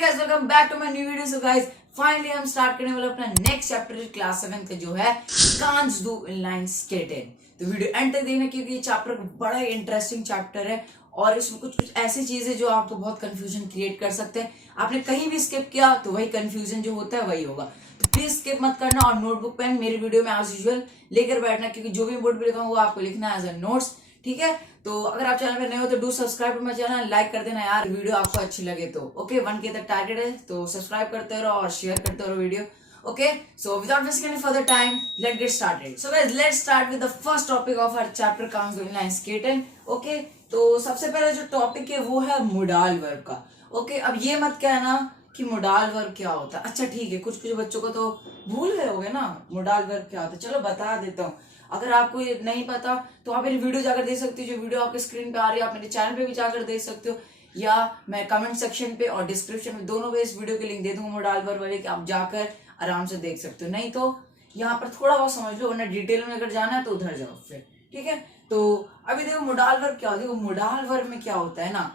Guys welcome back to my new video. So guys finally हम start करने वाले अपना नेक्स्ट चैप्टर क्लास 7 का जो है कांज डू इनलाइन स्केटिंग। तो वीडियो एंड तक देखना क्योंकि ये चैप्टर बड़ा ही इंटरेस्टिंग चैप्टर है और इसमें कुछ ऐसी चीजें जो आपको बहुत कंफ्यूजन क्रिएट कर सकते हैं। आपने कहीं भी स्किप किया तो वही कंफ्यूजन जो होता है वही होगा, तो प्लीज स्किप मत करना और नोटबुक पेन मेरी वीडियो में एज यूजुअल लेकर बैठना, क्योंकि जो भी बोर्ड पे लिखा वो आपको लिखना है एज अ नोट्स। ठीक है, तो अगर आप चैनल पे नए हो तो do subscribe to my channel, like कर देना यार वीडियो आपको अच्छी लगे तो। ओके 1K तक टारगेट है, तो सब्सक्राइब करते रहो और शेयर करते रहो video. Okay, so without wasting any further time let's get started. So guys let's start with the first topic of our chapter कांज डू इनलाइन स्केटिंग। ओके, तो सबसे पहले जो टॉपिक है वो है मोडाल वर्ब का। ओके, अब ये मत कहना कि मोडाल वर्ब क्या होता है। अच्छा ठीक है, कुछ कुछ बच्चों को तो भूल गए होगे ना मोडाल वर्ब क्या होता है। चलो बता देता हूँ, अगर आपको ये नहीं पता तो आप मेरी वीडियो जाकर देख सकते हो, जो वीडियो आपके स्क्रीन पे आ रही है आप मेरे चैनल पे भी जाकर देख सकते हो, या मैं कमेंट सेक्शन पे और डिस्क्रिप्शन में दोनों पे इस वीडियो के लिंक दे दूंगा मोडाल वर्ब वाले, कि आप जाकर आराम से देख सकते हो। नहीं तो यहाँ पर थोड़ा बहुत समझ लो, वरना डिटेल में अगर जाना है तो उधर जाओ फिर। ठीक है, तो अभी देखो मोडाल वर्ब क्या होता है। देखो मोडाल वर्ब में क्या होता है ना,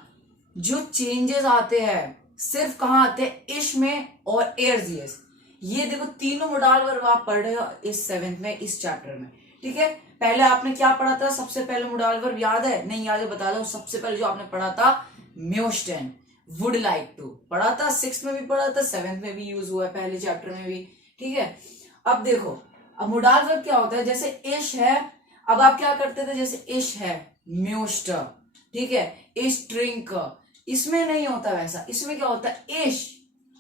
जो चेंजेस आते हैं सिर्फ कहाँ आते हैं, इश में और एयरजीएस। ये देखो तीनों मोडाल वर्ब आप पढ़ रहे हो इस 7th में, इस चैप्टर में। ठीक है, पहले आपने क्या पढ़ा था, सबसे पहले मोडाल वर्ब याद है? नहीं याद है बता दो। सबसे पहले जो आपने पढ़ा था म्योस्टेन, वुड लाइक टू पढ़ा था, 6th में भी पढ़ा था, 7th में भी यूज हुआ है, पहले चैप्टर में भी। ठीक है, अब देखो अब मोडाल वर्ब क्या होता है, जैसे इश है, अब आप क्या करते थे, जैसे इश है म्योस्ट, ठीक है, इश ड्रिंक, इसमें नहीं होता वैसा। इसमें क्या होता है, इश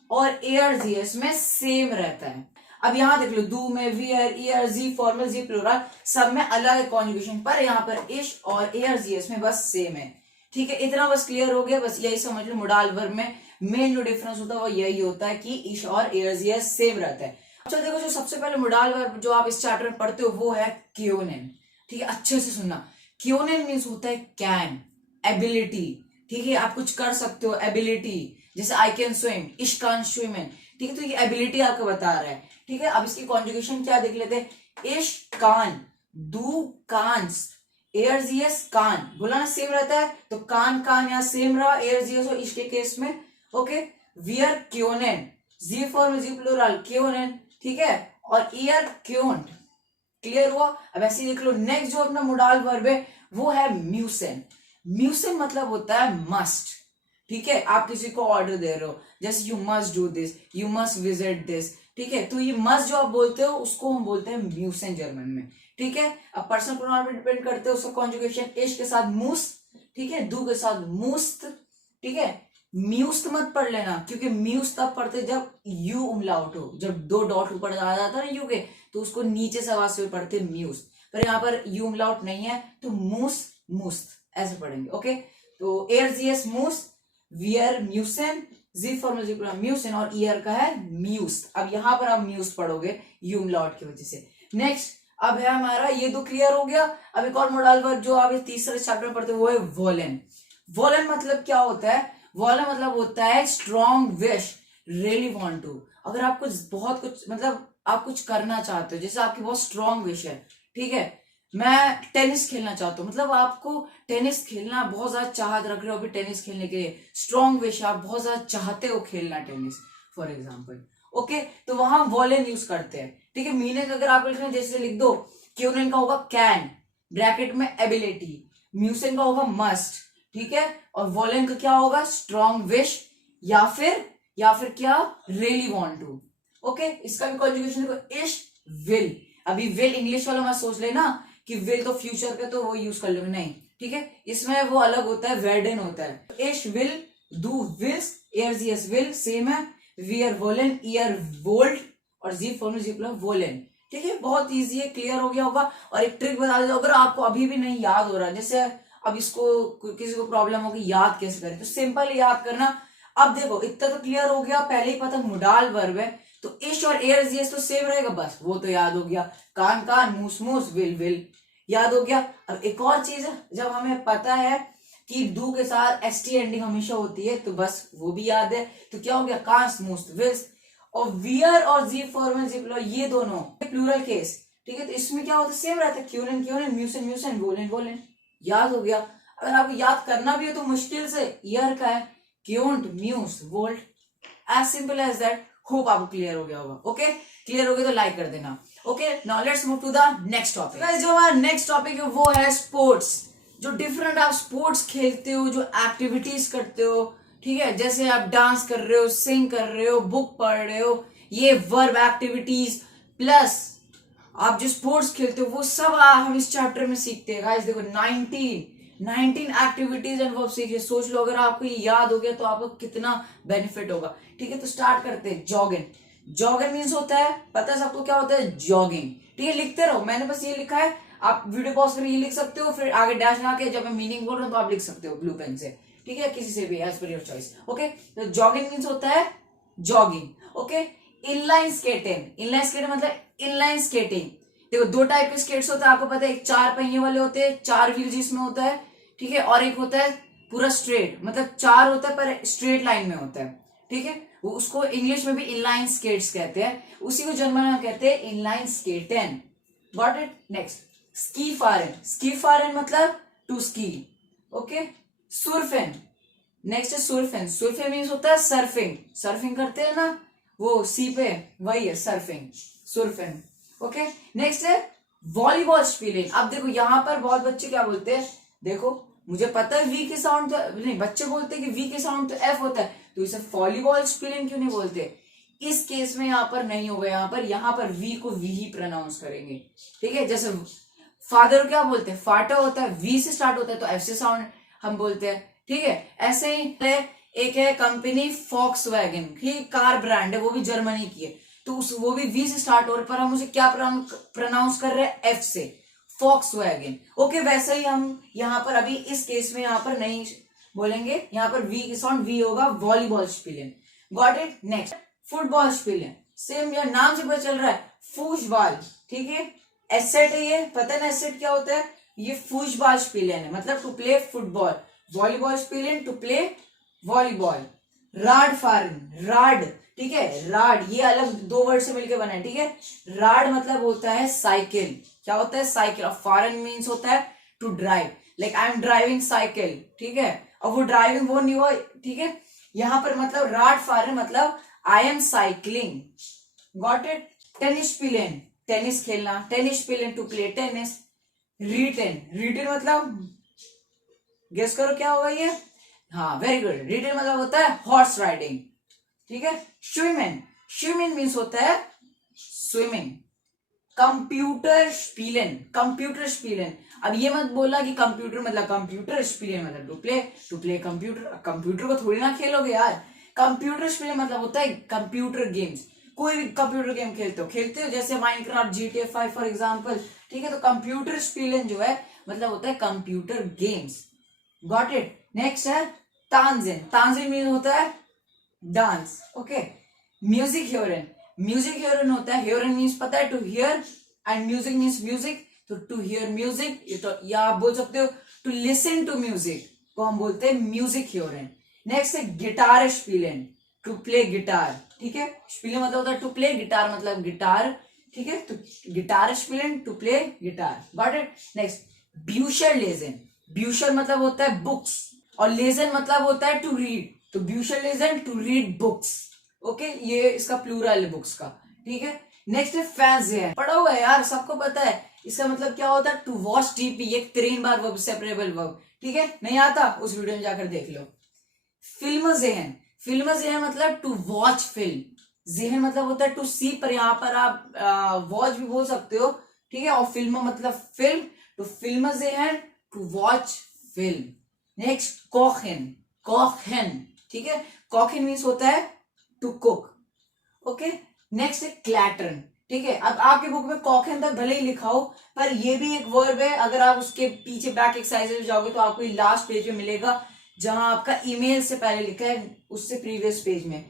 और एयरजीएस में सेम रहता है। अब यहां देख लो, डू में, वियर, ईयर, जी फॉर्मल, जी प्लूरल, सब में अलग है कॉन्जुगेशन, पर यहाँ पर इश और एयरजीएस में बस सेम है। ठीक है, इतना बस क्लियर हो गया। बस यही समझ लो मोडाल वर्ब में मेन जो डिफरेंस होता है वो यही होता है कि इश और एयरजीएस सेम रहता है। अच्छा देखो, जो सबसे पहले मोडाल वर्ब जो आप इस चैप्टर में पढ़ते हो वो है क्योनेन। ठीक है, अच्छे से सुनना। क्योनेन मीन्स होता है कैन, एबिलिटी। ठीक है, आप कुछ कर सकते हो, एबिलिटी, जैसे आई कैन स्विम, इश कान स्विम। ठीक है, तो ये एबिलिटी आपको बता रहा है। ठीक है, अब इसकी कॉन्जुगेशन क्या देख लेते हैं। इश कान, डू कांस, एयरजीएस कान, बोला ना सेम रहता है, तो कान कान यहाँ सेम रहा एयरजीएस और इश के केस में। ओके, वियर क्योनेन, जी फॉर्म जी प्लूरल क्योनेन। ठीक है, और ईयर क्योंट। क्लियर हुआ? अब ऐसे ही देख लो, नेक्स्ट जो अपना मोडाल वर्ब है वो है म्यूसेन। म्यूसेन मतलब होता है मस्ट। ठीक है, आप किसी को ऑर्डर दे रहे हो, जैसे you must do this, you must visit this. ठीक है, तो ये मस्ट जो आप बोलते हो उसको हम बोलते हैं म्यूसेन जर्मन में। ठीक है, अब पर्सनल प्रोनाउन पे डिपेंड करते हो उसका कॉन्जुगेशन, इश के साथ मूस, ठीक है, डू के साथ मूस्त। ठीक है, म्यूस्त मत पढ़ लेना, क्योंकि म्यूस्त तब पढ़ते जब यू उमलाउट हो, जब 2 डॉट ऊपर आ जाता है ना यू के, तो उसको नीचे से आवाज से पढ़ते म्यूस्त, पर यहाँ पर यू उमलाउट नहीं है तो मूस मूस्त ऐसे पढ़ेंगे। ओके, तो एयरजीएस मूस, वियर म्यूसेन, जी फॉर्मल जी म्यूसेन, और ईयर का है म्यूस्ट। अब यहां पर आप म्यूस्ट पढ़ोगे यू उमलाउट की वजह से। नेक्स्ट अब है हमारा, ये तो क्लियर हो गया। अब एक और मोडाल वर्ब जो आप तीसरे चैप्टर में पढ़ते हो वो है वोलेन। वोलेन मतलब क्या होता है, वोलेन मतलब होता है strong wish, really want to. अगर आप कुछ मतलब आप कुछ करना चाहते हो, जैसे आपकी बहुत स्ट्रॉन्ग विश है, ठीक है, मैं टेनिस खेलना चाहता हूँ, मतलब आपको टेनिस खेलना बहुत ज्यादा चाहत रख रहे हो अभी टेनिस खेलने के लिए, स्ट्रॉन्ग विश, आप बहुत ज्यादा चाहते हो खेलना टेनिस फॉर एग्जाम्पल। ओके, तो वहां वोलेन यूज करते हैं। ठीक है, मीनिंग अगर आप लिख रहे हैं जैसे लिख दो, क्योनेन का होगा कैन, ब्रैकेट में एबिलिटी, म्यूसेन का होगा मस्ट, ठीक है, और वोलेन का क्या होगा, स्ट्रॉन्ग विश, या फिर क्या, रियली वांट टू। ओके, इसका भी कॉन्जुगेशन देखो, इश विल। अभी विल इंग्लिश वाला मत सोच लेना कि विल तो फ्यूचर का तो वो यूज कर लोगे, नहीं। ठीक है, इसमें वो अलग होता है, वेर्डन होता है। इश विल, डू विल्स, एयरजीएस विल सेम है, वियर वोलेन, ईयर वोल्ड, और जी फॉर्म जी प्लस वोलेन। ठीक है, बहुत इजी है, क्लियर हो गया होगा। और एक ट्रिक बता देता हूं, अगर आपको अभी भी नहीं याद हो रहा, जैसे अब इसको किसी को प्रॉब्लम होगी याद कैसे करें, तो सिंपल याद करना। अब देखो इतना तो क्लियर हो गया, पहले ही पता मोडाल वर्ब है तो इश और एयरजीएस तो सेम रहेगा, बस वो तो याद हो गया, कान कान, मूस मूस, विल विल, याद हो गया। अब एक और चीज है, जब हमें पता है कि डू के साथ एसटी एंडिंग हमेशा होती है तो बस वो भी याद है, तो क्या हो गया, कांस मूस विल्स। और वियर और जी फॉर्मल जी प्लूरल, ये दोनों प्लूरल केस। ठीक है, तो इसमें क्या होता है, सेम रहता है, क्योनेन क्योनेन, म्यूसेन म्यूसेन, वोलेन वोलेन, याद हो गया। अगर आपको याद करना भी हो तो मुश्किल से, ईयर का है क्योंट म्यूस वोल्ट, as simple as that. Hope आपको क्लियर हो गया होगा। ओके, क्लियर हो गया तो लाइक कर देना। Okay, now let's move to the next topic. जो हमारा नेक्स्ट टॉपिक है वो है स्पोर्ट्स। जो डिफरेंट आप स्पोर्ट्स खेलते हो, जो एक्टिविटीज करते हो, ठीक है, जैसे आप डांस कर रहे हो, सिंग कर रहे हो, बुक पढ़ रहे हो, ये वर्ब एक्टिविटीज प्लस आप जो स्पोर्ट्स खेलते हो वो सब हम इस चैप्टर में सीखते हैं गाइस। देखो 19 एक्टिविटीज एंड वर्ब सीखे। सोच लो अगर आपको ये याद हो गया तो आपको कितना बेनिफिट होगा। ठीक है, तो स्टार्ट करते हैं। जॉगिंग। जॉगिंग मीन्स होता है, पता है सबको क्या होता है? जॉगिंग। ठीक है, लिखते रहो, मैंने बस ये लिखा है, आप वीडियो पॉज करके ये लिख सकते हो, फिर आगे डैश लगा के जब मैं मीनिंग बोल रहा हूँ तो आप लिख सकते हो ब्लू पेन से। ठीक है, किसी से भी as per your choice. Okay, तो जॉगिंग मीन्स होता है jogging. Okay, inline skating. Inline skating मतलब इनलाइन स्केटिंग। देखो दो टाइप के स्केट्स होते हैं, आपको पता है, एक 4 पहिए वाले होते हैं, 4 व्हील जिसमें होता है, ठीक है, और एक होता है पूरा स्ट्रेट, मतलब 4 होता है पर स्ट्रेट लाइन में होता है। ठीक है, वो उसको इंग्लिश में भी इनलाइन स्केट्स कहते हैं, उसी को जर्मन में कहते हैं इनलाइन स्केटन। Got it? नेक्स्ट, स्की फारेन। स्की फारेन मतलब टू स्की। ओके, सुरफेन। नेक्स्ट है सुरफेन। सुरफेन मीन्स होता है सर्फिंग। सर्फिंग करते हैं ना वो सी पे, वही है सर्फिंग, सुरफेन। ओके, नेक्स्ट है वॉलीबॉल स्पिलिंग। अब देखो यहाँ पर बहुत बच्चे क्या बोलते हैं, देखो मुझे पता है वी के साउंड तो नहीं, बच्चे बोलते हैं कि वी के साउंड तो एफ होता है, तो इसे वॉलीबॉल स्पिलिंग क्यों नहीं बोलते? इस केस में यहाँ पर नहीं होगा, यहाँ पर वी को वी ही प्रोनाउंस करेंगे। ठीक है, जैसे फादर क्या बोलते हैं, फाटा होता है, वी से स्टार्ट होता है तो एफ से साउंड हम बोलते हैं। ठीक है, ऐसे ही एक है कंपनी फॉक्सवैगन, ठीक, कार ब्रांड है, वो भी जर्मनी की है, तो वो भी वी से स्टार्ट हो रहा है, पर हम उसे क्या प्रोनाउंस कर रहे हैं? एफ से, फॉक्सवैगन। ओके, वैसे ही हम यहाँ पर अभी इस केस में यहाँ पर नहीं बोलेंगे, यहाँ पर वी की साउंड वी होगा, volleyball spilling. Got it? Next, football spilling. Same यार नाम से पता चल रहा है, फूशबॉल। ठीक है, एसेट है ये, पता है ना एसेट क्या होता है? ये फूशबॉल स्पिलिंग है, मतलब टू प्ले फुटबॉल। वॉलीबॉल स्पिलिंग टू प्ले वॉलीबॉल। राड फारन, राड, ठीक है, राड ये अलग 2 वर्ड से मिलकर बना है। ठीक है, राड मतलब होता है साइकिल। क्या होता है? साइकिल। और फॉरेन मीन्स होता है to drive, like I am driving cycle. ठीक है, और वो ड्राइविंग वो नहीं हुआ। ठीक है, यहाँ पर मतलब राड फॉरेन मतलब I am cycling. Got it? टेनिस प्लेन, टेनिस खेलना, टेनिस प्लेन टू प्ले टेनिस। रिटेन, रिटेन मतलब गेस करो क्या होगा ये? हाँ, वेरी गुड, रिटेन मतलब होता है हॉर्स राइडिंग। ठीक है, स्विमिंग, स्विमिंग मीन्स होता है स्विमिंग। कंप्यूटर स्पिलेन, कंप्यूटर स्पिलेन। अब ये मत बोला कि कंप्यूटर मतलब कंप्यूटर, स्पिलेन मतलब टू प्ले कंप्यूटर। कंप्यूटर को थोड़ी ना खेलोगे यार। कंप्यूटर स्पिलेन मतलब होता है कंप्यूटर गेम्स। कोई भी कंप्यूटर गेम खेलते हो जैसे माइनक्राफ्ट, GTA 5 फॉर एग्जाम्पल। ठीक है, तो कंप्यूटर स्पिलेन जो है मतलब होता है computer games. Got it? Next है तानजिन। तानजिन मीन होता है डांस। ओके, म्यूजिक हियरन। म्यूजिक हियरन होता है, हियरन मीन्स पता है to hear, and music means music, तो टू हियर म्यूजिक, या आप बोल सकते हो टू लिसन टू म्यूजिक को हम बोलते हैं म्यूजिक हियरन। नेक्स्ट है गिटार स्पिलेन, टू प्ले गिटार। ठीक है, स्पिलेन मतलब होता है टू प्ले, गिटार मतलब गिटार। ठीक है, तो गिटार स्पिलेन to play guitar. Got it? Next, ब्यूशर लेजन। ब्यूशर मतलब होता है बुक्स, और लेजन मतलब होता है टू रीड, तो ब्यूशर लेजन टू रीड बुक्स। ओके, ये इसका प्लूरल है बुक्स का। ठीक है, नेक्स्ट है फैंस। पढ़ा हुआ है यार, सबको पता है इसका मतलब क्या होता है? टू वॉच टीवी, एक 3 बार वर्ब, सेपरेबल वर्ब। ठीक है, नहीं आता उस वीडियो में जाकर देख लो। फिल्म ज़ेहन, फिल्म ज़ेहन मतलब टू वॉच फिल्म। ज़ेहन मतलब होता है टू सी, पर यहाँ पर आप वॉच भी बोल सकते हो। ठीक है, और फिल्म मतलब फिल्म, तो फिल्म ज़ेहन टू वॉच फिल्म। नेक्स्ट, कोखन, कोखन। ठीक है, कोखन मीन्स होता है टू कुक। ओके, नेक्स्ट है क्लैटरन। ठीक है, अब आपके बुक में कोखन तक भले ही लिखा हो, पर ये भी एक वर्ब है। अगर आप उसके पीछे बैक एक्सरसाइज में जाओगे तो आपको लास्ट पेज में मिलेगा, जहां आपका ईमेल से पहले लिखा है, उससे प्रीवियस पेज में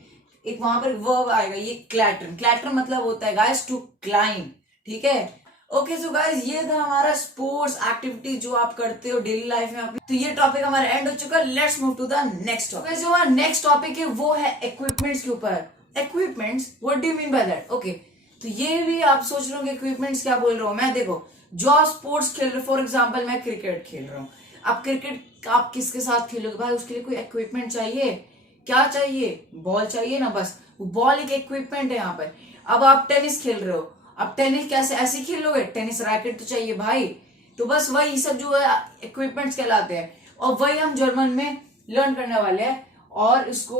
एक वहां पर वर्ब आएगा, ये क्लैटरन। क्लैटरन मतलब होता है गाइस टू क्लाइंब। ठीक है, ओके, सो गाइस ये था हमारा स्पोर्ट्स एक्टिविटी जो आप करते हो डेली लाइफ में अपनी। तो ये टॉपिक हमारा एंड हो चुका है। Let's move to the next topic. जो हमारा नेक्स्ट टॉपिक है वो है इक्विपमेंट्स के ऊपर। Equipments, what do you mean by that? Okay, तो ये भी आप सोच रहे हो कि इक्विपमेंट्स क्या बोल रहा हूँ मैं। देखो, जो आप स्पोर्ट्स खेल रहे हो, फॉर एग्जाम्पल मैं क्रिकेट खेल रहा हूँ, अब क्रिकेट आप किसके साथ खेलोगे भाई? उसके लिए कोई इक्विपमेंट चाहिए। क्या चाहिए, बॉल चाहिए ना, बस वो बॉल एक इक्विपमेंट है यहाँ पर। अब आप टेनिस खेल रहे हो, अब टेनिस कैसे ऐसे खेलोगे, टेनिस रैकेट तो चाहिए भाई। तो बस वही सब जो है इक्विपमेंट्स कहलाते हैं, और वही हम जर्मन में लर्न करने वाले हैं। और इसको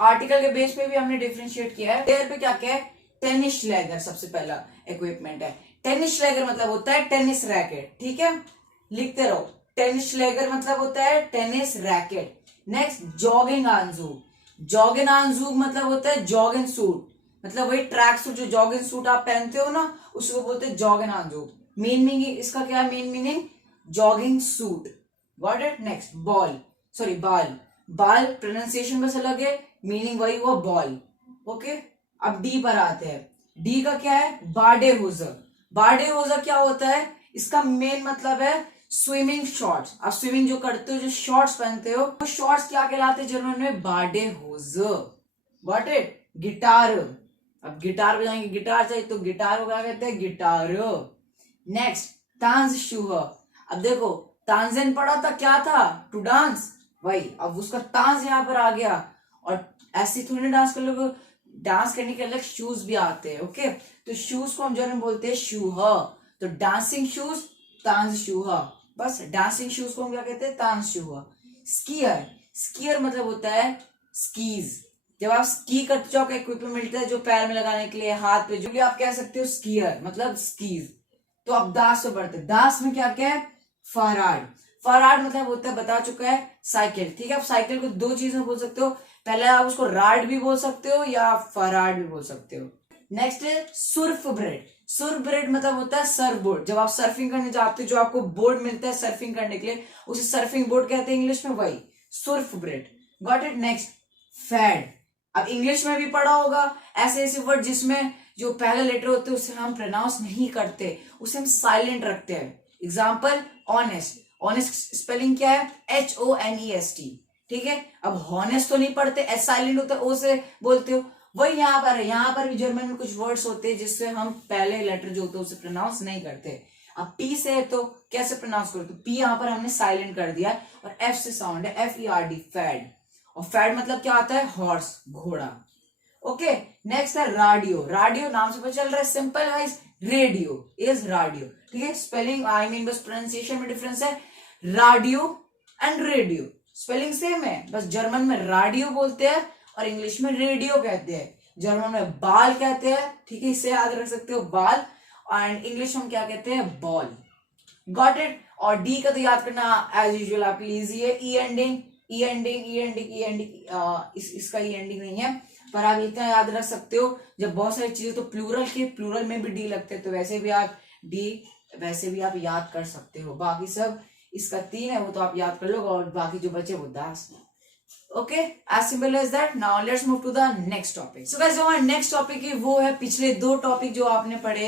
आर्टिकल के बेस पे भी हमने डिफरेंशिएट किया है। प्लेयर पे क्या क्या है, टेनिस श्लैगर सबसे पहला इक्विपमेंट है। टेनिस श्लैगर मतलब होता है टेनिस रैकेट, ठीक है, लिखते रहो। टेनिस श्लैगर मतलब होता है टेनिस रैकेट। नेक्स्ट जॉगिंग आंजूग। जॉगिंग आंजूग मतलब होता है जॉगिंग सूट, मतलब वही ट्रैक सूट जो जॉगिंग सूट आप पहनते हो ना, उसको बोलते हैं जॉगिंग आंजूग। मेन मीनिंग इसका क्या है, main meaning jogging suit. Got it. Next ball, sorry बाल। बाल प्रोनाउंसिएशन बस अलग है, मीनिंग वही हुआ बॉल। ओके, अब डी पर आते हैं। डी का क्या है, बाडे होजर। बाडे होजर क्या होता है, इसका मेन मतलब है स्विमिंग शॉर्ट्स। आप स्विमिंग जो करते हो, जो शॉर्ट्स पहनते हो, वो शॉर्ट्स क्या कहलाते हैं जर्मन में, बाडे होजर। Got it. गिटार, अब गिटार बजाएंगे, गिटार चाहिए तो गिटार को क्या कहते हैं, गिटार। Next तांज Shuah. अब देखो तांजन पढ़ा था, क्या था, टू डांस, वही अब उसका तांज यहाँ पर आ गया। और ऐसे थोड़ी डांस कर लोगे, डांस करने के अलग शूज भी आते हैं। ओके, तो शूज को हम जर्मन में बोलते हैं शूह। तो डांसिंग शूज तांज शूह, बस डांसिंग शूज को हम क्या कहते हैं, तांज शूह। स्कीयर, स्कीयर मतलब होता है स्कीज। जब आप स्की करते जाओ, इक्विपमेंट मिलता है जो पैर में लगाने के लिए, हाथ पे, जो भी आप कह सकते हो स्कीयर मतलब स्कीज। तो अब दास पे बढ़ते, दास में क्या क्या है, फराड। फराड मतलब होता है, बता चुका है, साइकिल। ठीक है, आप साइकिल को दो चीजों में बोल सकते हो, पहले आप उसको राड भी बोल सकते हो या फराड भी बोल सकते हो। नेक्स्ट है सुर्फ ब्रेड। सुर्फ ब्रेड मतलब होता है सर्फ बोर्ड। जब आप सर्फिंग करने जाते हो, जो आपको बोर्ड मिलता है सर्फिंग करने के लिए, उसे सर्फिंग बोर्ड कहते हैं इंग्लिश में, वही सुर्फ ब्रेड। Got it. नेक्स्ट फैड। अब इंग्लिश में भी पढ़ा होगा ऐसे ऐसे वर्ड जिसमें जो पहले लेटर होते हैं उसे हम प्रोनाउंस नहीं करते, उसे हम साइलेंट रखते हैं। Example honest. ऑनेस्ट स्पेलिंग क्या है, HONEST। ठीक है, अब हॉनेस्ट तो नहीं पढ़ते, एस साइलेंट होता है, ओ से बोलते हो, वही यहाँ पर है। यहाँ पर भी जर्मन में कुछ वर्ड्स होते हैं जिससे हम पहले लेटर जो होते हैं उसे प्रोनाउंस नहीं करते। अब पी से है तो कैसे प्रोनाउंस करो, तो पी यहाँ पर हमने साइलेंट कर दिया है। और एफ से साउंड है FERD, फैड। और फैड मतलब क्या आता है, हॉर्स, घोड़ा। ओके, नेक्स्ट है राडियो। राडियो नाम से पता चल रहा है, सिंपल गाइस, रेडियो इज राडियो। ठीक है, स्पेलिंग आई मीन बस प्रोनाउंसिएशन में डिफरेंस है। राडियो एंड रेडियो स्पेलिंग सेम है, बस जर्मन में राडियो बोलते हैं और इंग्लिश में रेडियो कहते हैं। जर्मन में बाल कहते हैं, ठीक है, इसे याद रख सकते हो, बाल। एंड इंग्लिश में क्या कहते हैं, बॉल। Got it. और डी का तो याद करना एज यूजुअल आपके लिए इजी है, ई एंडिंग, ई एंडिंग, ई एंडिंग, ई एंडिंग। इसका ई एंडिंग नहीं है, पर आप इतना याद रख सकते हो, जब बहुत सारी चीजें तो प्लूरल के प्लूरल में भी डी लगते हैं, तो वैसे भी आप डी वैसे भी आप याद कर सकते हो। बाकी सब इसका 3 है, वो तो आप याद कर लो, और बाकी जो बचे वो 10। Okay, as simple as that. Now let's move to the next topic. So guys, जो हमारा नेक्स्ट टॉपिक है वो है पिछले 2 टॉपिक जो आपने पढ़े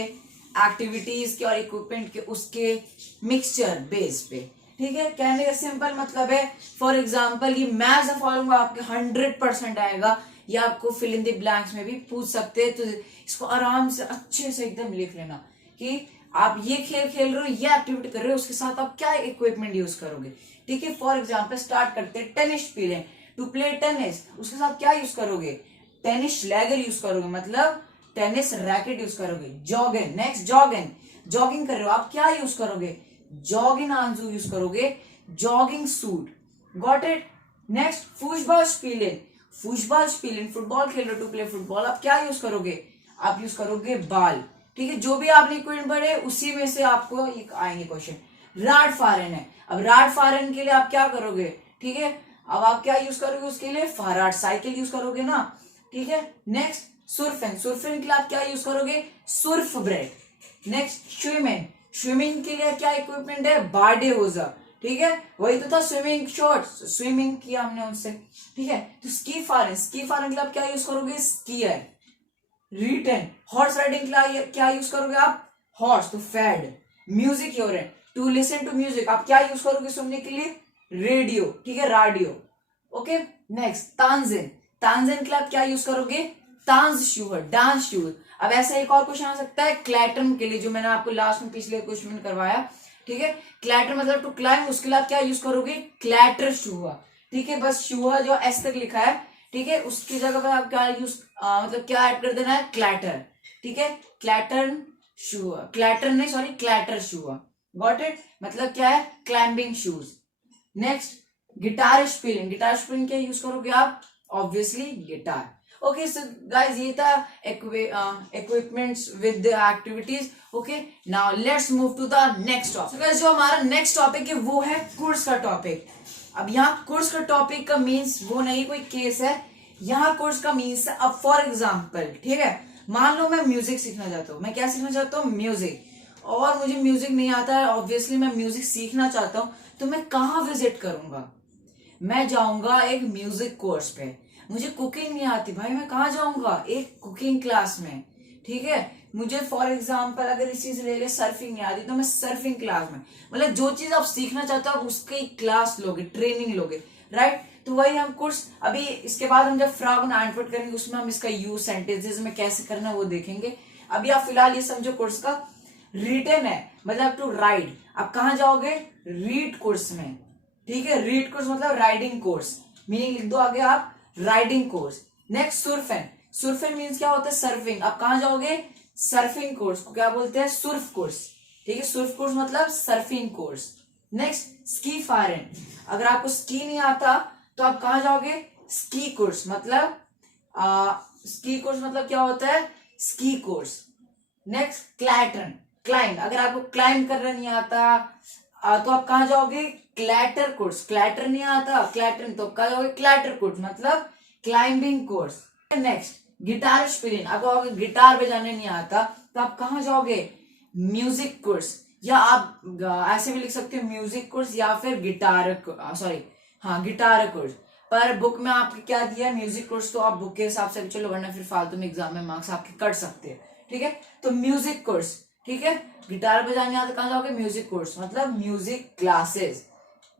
एक्टिविटीज के और इक्विपमेंट के, उसके मिक्सचर बेस पे। ठीक है, कहने का सिंपल मतलब है, फॉर एग्जाम्पल ये मैच द फॉलोइंग आपके 100% आएगा, या आपको फिल इन द ब्लैंक्स में भी पूछ सकते हैं। तो इसको आराम से अच्छे से एकदम लिख लेना कि आप ये खेल खेल रहे हो, ये एक्टिविटी कर रहे हो, उसके साथ आप क्या इक्विपमेंट यूज करोगे। ठीक है, फॉर एग्जाम्पल स्टार्ट करते हैं, tennis play, to play tennis, उसके साथ क्या यूज करोगे, टेनिस श्लैगर यूज करोगे, मतलब टेनिस रैकेट यूज करोगे। जॉगिंग, नेक्स्ट जॉगिंग, जॉगिंग कर रहे हो आप, क्या यूज करोगे, जॉगिंग आंजू यूज करोगे, jogging suit. Got it. Next football spilling, football spilling, football खेल रहे हो, टू प्ले फुटबॉल, आप क्या यूज करोगे, आप यूज करोगे बाल। ठीक है, जो भी आपने इक्विपमेंट पढ़े उसी में से आपको आएंगे क्वेश्चन। राड फारन है, अब राड फारन के लिए आप क्या करोगे, ठीक है, अब आप क्या यूज करोगे उसके लिए, फाराड, साइकिल यूज करोगे ना। ठीक है, नेक्स्ट सुर्फिंग, सुर्फिंग के लिए आप क्या यूज करोगे, सुर्फ ब्रेड। नेक्स्ट स्विमिंग, स्विमिंग के लिए क्या इक्विपमेंट है, बार्डे होजर। ठीक है, वही तो था स्विमिंग शॉर्ट्स, स्विमिंग किया हमने उनसे। ठीक है, तो स्की फारन, स्की फारन के लिए आप क्या यूज करोगे, स्कीयर। रिटर्न, हॉर्स राइडिंग के लिए क्या यूज करोगे आप, हॉर्स, तो फैड। म्यूजिक यूरेन, टू लिसन टू म्यूजिक, आप क्या यूज करोगे सुनने के लिए, रेडियो। ठीक है, रेडियो। ओके, नेक्स्ट तांजन, तांजन के लिए आप क्या यूज करोगे, तांज शूज, डांस शूज। अब ऐसा एक और क्वेश्चन आ सकता है क्लैटन के लिए, जो मैंने आपको लास्ट में पिछले क्वेश्चन में करवाया। ठीक है, क्लैटर मतलब टू क्लाइंब, उसके लिए आप क्या यूज करोगे, क्लैटर शूज। ठीक है, बस शूज जो एस तक लिखा है, ठीक है, उसकी जगह पर आप क्या यूज मतलब क्या ऐड कर देना है, क्लैटर, ठीक है, क्लैटर शू, क्लैटर नहीं सॉरी क्लैटर शू, गॉट इट, मतलब क्या है, क्लाइंबिंग शूज। नेक्स्ट गिटार स्पिलिंग, गिटार स्पिलिंग क्या यूज करोगे आप, obviously guitar. Okay so guys ये था equipments with the activities. Okay now let's move to the next topic. Guys जो हमारा नेक्स्ट टॉपिक है वो है कोर्स का टॉपिक। अब यहाँ कोर्स का टॉपिक का मीन्स वो नहीं कोई केस है, यहाँ कोर्स का मीन्स है, अब फॉर एग्जाम्पल ठीक है, मान लो मैं म्यूजिक सीखना चाहता हूँ, मैं क्या सीखना चाहता हूँ, म्यूजिक, और मुझे म्यूजिक नहीं आता है, ऑब्वियसली मैं म्यूजिक सीखना चाहता हूँ, तो मैं कहाँ विजिट करूंगा, मैं जाऊंगा एक म्यूजिक कोर्स पे। मुझे कुकिंग नहीं आती भाई, मैं कहाँ जाऊंगा, एक कुकिंग क्लास में, ठीक है। मुझे फॉर एग्जाम्पल अगर इस चीज ले ले सर्फिंग नहीं आती तो मैं सर्फिंग क्लास में, मतलब जो चीज आप सीखना चाहते हो आप उसकी क्लास लोगे, ट्रेनिंग लोगे, राइट। तो वही हम कोर्स, अभी इसके बाद हम जब फ्रॉग एंटवर्ड करेंगे उसमें हम इसका यूज सेंटेंसेस में कैसे करना है वो देखेंगे। अभी आप फिलहाल ये समझो कोर्स का रिटन है, मतलब टू राइड, आप कहाँ जाओगे, रीड कोर्स में, ठीक है, रीड कोर्स मतलब राइडिंग कोर्स, मीनिंग लिख दो आगे आप, राइडिंग कोर्स। नेक्स्ट सुर्फन, सुर्फन मीन्स क्या होता है, सर्फिंग, आप कहाँ जाओगे, सर्फिंग कोर्स को क्या बोलते हैं, सुर्फ कोर्स, ठीक है, सुर्फ कोर्स मतलब सर्फिंग कोर्स। नेक्स्ट स्की फायरन, अगर आपको स्की नहीं आता तो आप कहाँ जाओगे, स्की कोर्स, मतलब स्की कोर्स मतलब क्या होता है, स्की कोर्स। नेक्स्ट क्लैटरन, क्लाइंब, अगर आपको क्लाइंब करना नहीं आता तो आप कहाँ जाओगे, क्लैटर कोर्स, क्लैटर नहीं आता क्लैटर, तो कहाँ जाओगे, क्लैटर कोर्स मतलब क्लाइंबिंग कोर्स। नेक्स्ट गिटार स्पिलिंग, आपको गिटार बजाने नहीं आता तो आप कहाँ जाओगे, म्यूजिक कोर्स, या आप ऐसे भी लिख सकते हो म्यूजिक कोर्स या फिर गिटार सॉरी हाँ गिटार कोर्स, पर बुक में आपके क्या दिया है, म्यूजिक कोर्स, तो आप बुक के हिसाब से भी चलो, वरना फिर फालतू में एग्जाम में मार्क्स आपके कट सकते हैं, ठीक है। तो म्यूजिक कोर्स, ठीक है, गिटार बजाने आता कहाँ जाओगे, म्यूजिक कोर्स मतलब म्यूजिक क्लासेस,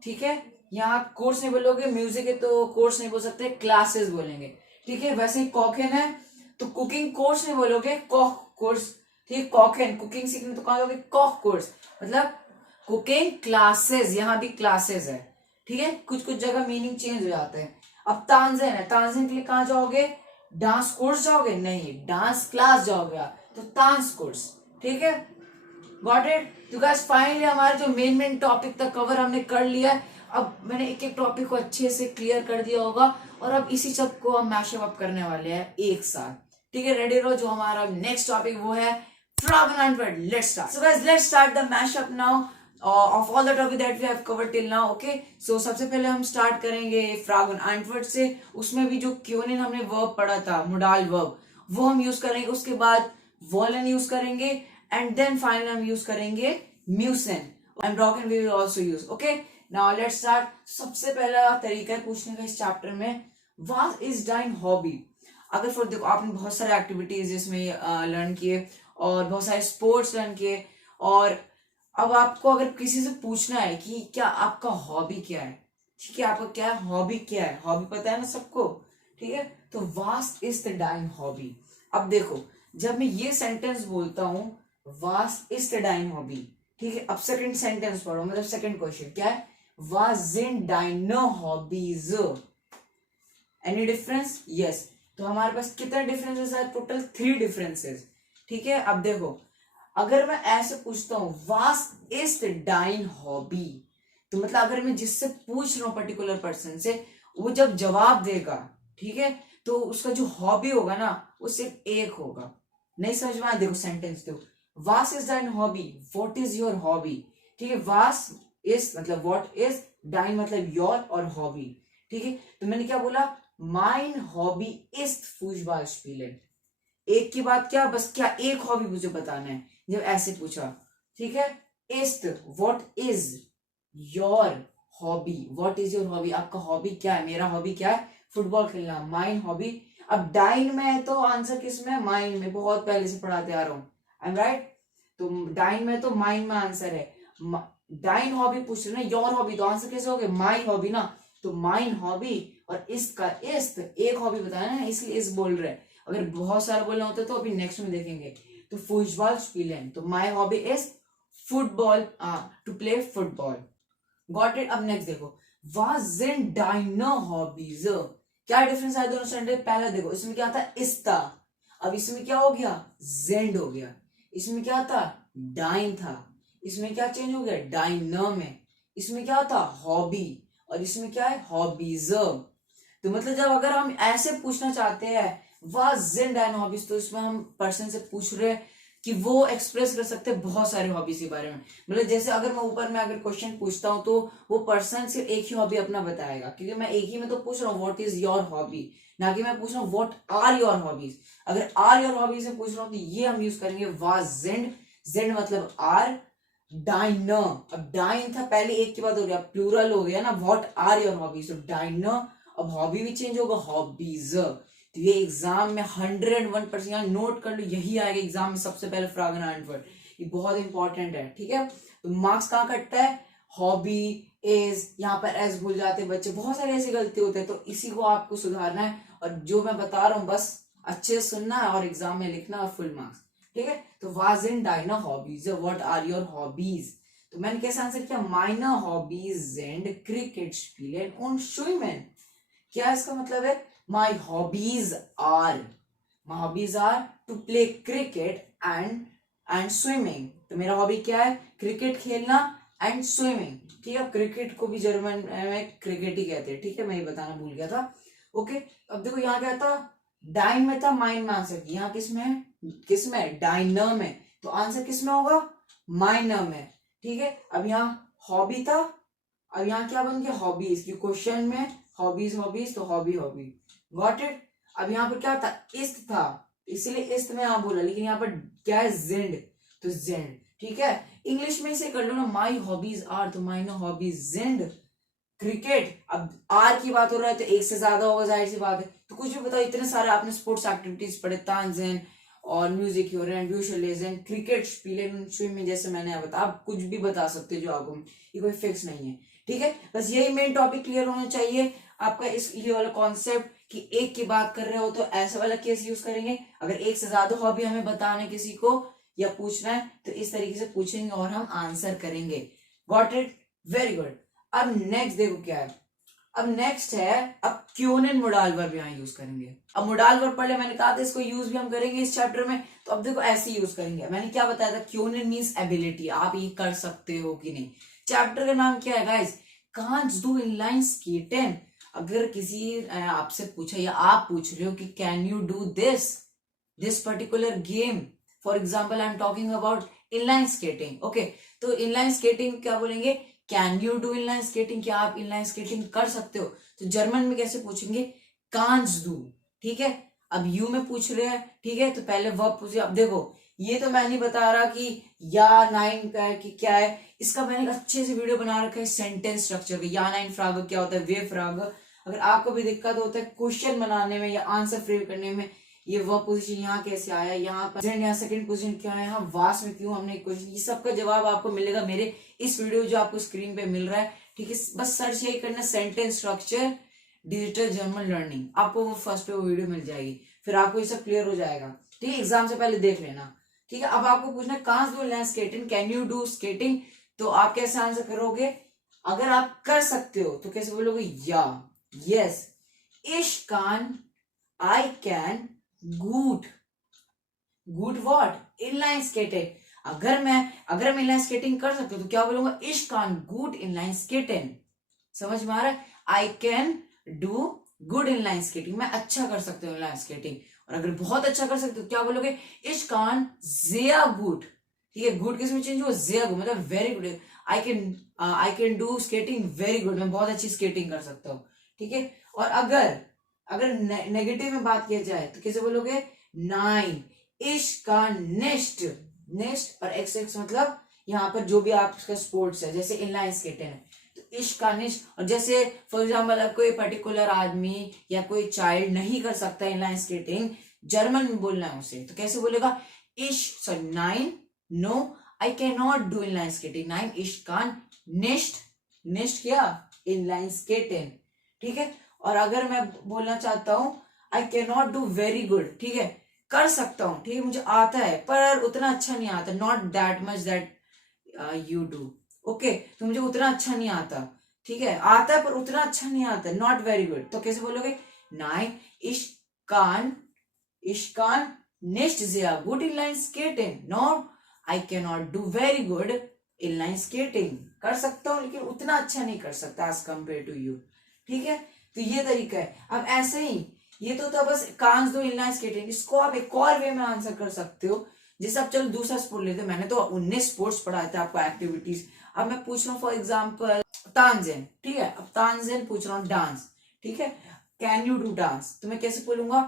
ठीक है। यहाँ कोर्स नहीं बोलोगे, म्यूजिक है तो कोर्स नहीं बोल सकते, क्लासेस बोलेंगे, ठीक है। वैसे ही कॉकन है तो कुकिंग कोर्स नहीं बोलोगे, कॉक कोर्स, ठीक है, कॉकन कुकिंग सीखने तो कहाँ जाओगे, कॉक कोर्स मतलब कुकिंग क्लासेस, यहाँ भी क्लासेस है, ठीक है, कुछ कुछ जगह मीनिंग चेंज हो जाते हैं। अब तानसेन है, तानसेन के लिए कहाँ जाओगे, डांस कोर्स जाओगे, नहीं डांस क्लास जाओगे आप, तो डांस कोर्स, ठीक है, गॉट इट। तो गाइस फाइनली हमारे जो मेन टॉपिक तक कवर हमने कर लिया है। अब मैंने एक एक टॉपिक को अच्छे से क्लियर कर दिया होगा और अब इसी सब को हम मैशअप अप करने वाले हैं एक साथ, ठीक है, रेडी रहो। जो हमारा नेक्स्ट टॉपिक वो है फ्रॉग एंड एंटवर्ड, let's start. So guys let's start the mashup now of all the topic that we have covered till now, okay? So सबसे पहले हम स्टार्ट करेंगे फ्रॉग एंड एंटवर्ड से, उसमें भी जो क्योनिन हमने वर्ब पढ़ा था, मोडाल वर्ब, वो हम यूज करेंगे, उसके बाद वॉलन यूज करेंगे, एंड देन फाइनल हम यूज करेंगे म्यूसन एंड ब्रोकन we will also use, okay. Now let's start. सबसे पहला तरीका है पूछने का इस चैप्टर में, व्हाट इज डाइन हॉबी। अगर फॉर देखो आपने बहुत सारे एक्टिविटीज इसमें लर्न किए और बहुत सारे स्पोर्ट्स लर्न किए, और अब आपको अगर किसी से पूछना है कि क्या आपका हॉबी क्या है, ठीक है, आपका क्या हॉबी क्या है, हॉबी पता है ना सबको, ठीक है, तो वास्ट इज द डाइन हॉबी। अब देखो जब मैं ये सेंटेंस बोलता हूं वास्ट इज द डाइन हॉबी, ठीक है, अब सेकंड सेंटेंस पढ़ो, मतलब सेकंड क्वेश्चन क्या है, वाज़न्ट डाइन हॉबीज, एनी डिफरेंस, यस। तो हमारे पास कितने डिफरेंसेस है, टोटल 3 डिफरेंसेस, ठीक है। अब देखो अगर मैं ऐसे पूछता हूं वास्ट इज द डाइन हॉबी, तो मतलब अगर मैं जिससे पूछ रहा हूं पर्टिकुलर पर्सन से, वो जब जवाब देगा, ठीक है, तो उसका जो हॉबी होगा ना वो सिर्फ एक होगा। नहीं समझ में आया, देखो सेंटेंस देखो, वास्ट इज डाइन हॉबी, व्हाट इज योर हॉबी, ठीक है, वास्ट इज मतलब व्हाट इज, डाइन मतलब योर और हॉबी, ठीक है। तो मैंने क्या बोला, माइन हॉबी इज फुटबॉल स्पिलेन, एक की बात क्या, बस क्या एक हॉबी मुझे बताना है, जब ऐसे पूछा, ठीक है। East what is your hobby, what is your hobby, आपका हॉबी क्या है, मेरा हॉबी क्या है, फुटबॉल खेलना, माइन हॉबी। अब डाइन में है तो आंसर किस में है, माइन में, बहुत पहले से पढ़ाते आ रहा हूं, आई एम राइट। तो डाइन में तो माइन में आंसर है, डाइन हॉबी पूछ रहे ना, योर हॉबी, तो आंसर कैसे हो गया, माइन हॉबी ना, तो माइन हॉबी और इसका इस्ट, एक हॉबी बताया ना इसलिए इस बोल रहे हैं, अगर बहुत सारा बोलना होता तो अभी नेक्स्ट में देखेंगे। तो फुटबॉल स्पिलेन, तो my hobby is football, to play football, got it. अब नेक्स्ट देखो, वाज़न्ट डाइन हॉबीज, क्या डिफरेंस आया दोनों स्टैंडर्ड? पहला देखो, इसमें क्या था, इस्ता, अब इसमें क्या हो गया, जेंड हो गया। इसमें क्या था, डाइन था, इसमें क्या चेंज हो गया, डाइनम है। इसमें क्या था, हॉबी, और इसमें क्या है, हॉबीज। तो मतलब जब अगर हम ऐसे पूछना चाहते हैं वाज जेंड एंड हॉबीज, तो इसमें हम पर्सन से पूछ रहे हैं कि वो एक्सप्रेस कर सकते हैं बहुत सारे हॉबीज के बारे में। मतलब जैसे अगर मैं ऊपर में अगर क्वेश्चन पूछता हूँ तो वो पर्सन सिर्फ एक ही हॉबी अपना बताएगा, क्योंकि मैं एक ही में तो पूछ रहा हूँ व्हाट इज योर हॉबी, ना कि मैं पूछ रहा हूँ व्हाट आर योर हॉबीज। अगर आर योर हॉबीज से पूछ रहा हूँ तो ये हम यूज करेंगे वाज जेंड, जेंड मतलब आर, डाइन, अब डाइन था पहले एक के बाद हो गया प्लूरल हो गया ना, व्हाट आर योर हॉबीज, तो डाइन, अब हॉबी भी चेंज होगा, हॉबीज। तो ये एग्जाम में 101% यहाँ नोट कर लो, यही आएगा एग्जाम में सबसे पहले फ्रैगन आंसर, ये बहुत इंपॉर्टेंट है, ठीक है। तो मार्क्स कहाँ कटता है, हॉबी, एज, यहाँ पर एस भूल जाते हैं बच्चे, बहुत सारे ऐसी गलती होते हैं, तो इसी को आपको सुधारना है, और जो मैं बता रहा हूँ बस अच्छे से सुनना है और एग्जाम में लिखना और फुल मार्क्स, ठीक है। तो वाज इन डाइना हॉबीज, व्हाट आर योर हॉबीज, तो मैंने कैसे आंसर किया, माइना हॉबीज एंड क्रिकेट स्पीलेन und schwimmen। क्या इसका मतलब है, my hobbies are, my hobbies are to play cricket and swimming. तो मेरा हॉबी क्या है, क्रिकेट खेलना एंड स्विमिंग, ठीक है। क्रिकेट को भी जर्मन में क्रिकेट ही कहते हैं, ठीक है, मैं ये बताना भूल गया था। ओके, अब देखो यहाँ क्या था, डाइन में था, माइन में आंसर, यहाँ किस में है, किस में, डाइनम में, तो आंसर किस में होगा, माइनम में, ठीक है। अब यहाँ हॉबी था, अब यहाँ क्या बन गया, हॉबीज, की क्वेश्चन में हॉबीज हॉबीज तो हॉबी हॉबी, गॉट इट। अब यहाँ पर क्या था, इस्त था, इसलिए इस्त में यहाँ बोला, लेकिन यहाँ पर क्या है, जेंड, तो जेंड, ठीक है। इंग्लिश में इसे कर लो ना, माई हॉबीज आर, तो माई हॉबीज जेंड क्रिकेट। अब आर की बात हो रहा है तो एक से ज्यादा होगा, जाहिर सी बात है, तो कुछ भी बताओ, इतने सारे आपने स्पोर्ट्स एक्टिविटीज पढ़े, तानजेन और म्यूजिक ह्योरेन, ब्यूशलेजन, क्रिकेट स्पीलेन, स्विमिंग, जैसे मैंने बताया, आप कुछ भी बता सकते हो जो आपको, ये कोई फिक्स नहीं है, ठीक है। बस यही मेन टॉपिक क्लियर होना चाहिए आपका, इस ये वाला कॉन्सेप्ट कि एक की बात कर रहे हो तो ऐसा वाला केस यूज करेंगे, अगर एक से ज्यादा हॉबी हमें बताना है किसी को या पूछना है तो इस तरीके से पूछेंगे और हम आंसर करेंगे, गॉट इट, वेरी गुड। अब नेक्स्ट देखो क्या है, अब नेक्स्ट है, अब क्योनेन मोडाल वर्ब यहाँ यूज करेंगे। अब मोडाल वर्ब पढ़ ले, मैंने कहा था इसको यूज भी हम करेंगे इस चैप्टर में, तो अब देखो ऐसे यूज करेंगे, मैंने क्या बताया था, क्योनेन मींस एबिलिटी, आप ये कर सकते हो कि नहीं। चैप्टर का नाम क्या है गाइस, कांट्स डू इनलाइन स्केटिंग। अगर किसी आपसे पूछा या आप पूछ रहे हो कि can you do this particular game, for example I am talking about inline skating, okay, तो इनलाइन स्केटिंग क्या बोलेंगे, can you do inline skating, क्या आप इनलाइन स्केटिंग कर सकते हो। तो जर्मन में कैसे पूछेंगे, कांट्स डू, ठीक है। अब यू में पूछ रहे हैं, ठीक है, तो पहले वर्ब पूछे। अब देखो ये तो मैं नहीं बता रहा कि या नाइन का है कि क्या है, इसका मैंने अच्छे से वीडियो बना रखा है सेंटेंस स्ट्रक्चर का, या नाइन फ्राग क्या होता है, वे फ्राग। अगर आपको भी दिक्कत होता है क्वेश्चन बनाने में या आंसर फ्रेम करने में, ये वर्ब पोजीशन यहाँ कैसे आया, यहाँ पर यहाँ सेकंड पोजीशन क्या है, यहाँ वास में क्यों हमने क्वेश्चन, ये सबका जवाब आपको मिलेगा मेरे इस वीडियो जो आपको स्क्रीन पे मिल रहा है, ठीक है। बस सर्च यही करना, sentence structure digital German learning, आपको वो फर्स्ट पे वो वीडियो मिल जाएगी, फिर आपको ये सब क्लियर हो जाएगा, ठीक है। एग्जाम से पहले देख लेना, ठीक है। अब आपको पूछना है कांस डू inline skating, can you do skating, तो आप कैसे आंसर करोगे, अगर आप कर सकते हो तो कैसे बोलोगे, या, यस, इश कान, I can, good, good what, inline skating. अगर मैं इनलाइन स्केटिंग कर सकता हूं तो क्या बोलूंगा, इश कान गुड इनलाइन स्केटिंग, समझ में आ रहा है, I can do good inline skating, मैं अच्छा कर सकता हूँ इनलाइन स्केटिंग। और अगर बहुत अच्छा कर सकते हो तो क्या बोलोगे, इश कान sehr गुड, ठीक है, गुड किस में चेंज हुआ, sehr गुड मतलब very good, I can do skating very good, मैं बहुत अच्छी स्केटिंग कर सकता हूँ, ठीक है। और अगर नेगेटिव में बात किया जाए तो कैसे बोलोगे, नाइन, इश का नेस्ट, नेस्ट और एक्स मतलब यहाँ पर जो भी आपका स्पोर्ट्स है, जैसे इनलाइन स्केटिंग है तो इश का नेस्ट, और जैसे फॉर एग्जाम्पल कोई पर्टिकुलर आदमी या कोई चाइल्ड नहीं कर सकता इनलाइन स्केटिंग, जर्मन में बोलना है उसे, तो कैसे बोलेगा, इश सॉरी नाइन, no I can not do inline skating, नाइन इश कान नेस्ट, नेस्ट क्या, इनलाइन स्केटिंग, ठीक है। और अगर मैं बोलना चाहता हूं I can not do very good, ठीक है, कर सकता हूं, ठीक है, मुझे आता है पर उतना अच्छा नहीं आता, not that much that you do, okay, तो मुझे उतना अच्छा नहीं आता, ठीक है, आता है पर उतना अच्छा नहीं आता, नॉट वेरी गुड, तो कैसे बोलोगे, Nein, ich kann nicht sehr gut inline skating. No, I cannot do very good inline skating. कर सकता हूँ लेकिन उतना अच्छा नहीं कर सकता as compared to you. ठीक है, तो ये तरीका है. अब ऐसे ही ये तो था बस कांस दो इनलाइन स्केटिंग. इसको आप एक और वे में आंसर कर सकते हो. जैसे आप चलो दूसरा स्पोर्ट लेते. मैंने तो 19 स्पोर्ट्स पढ़ाए थे आपको एक्टिविटीज. अब मैं पूछ रहा हूँ फॉर एग्जाम्पल तानसेन. ठीक है, अब तानसेन पूछ रहा हूँ डांस. ठीक है, कैन यू डू डांस, तो मैं कैसे बोलूंगा?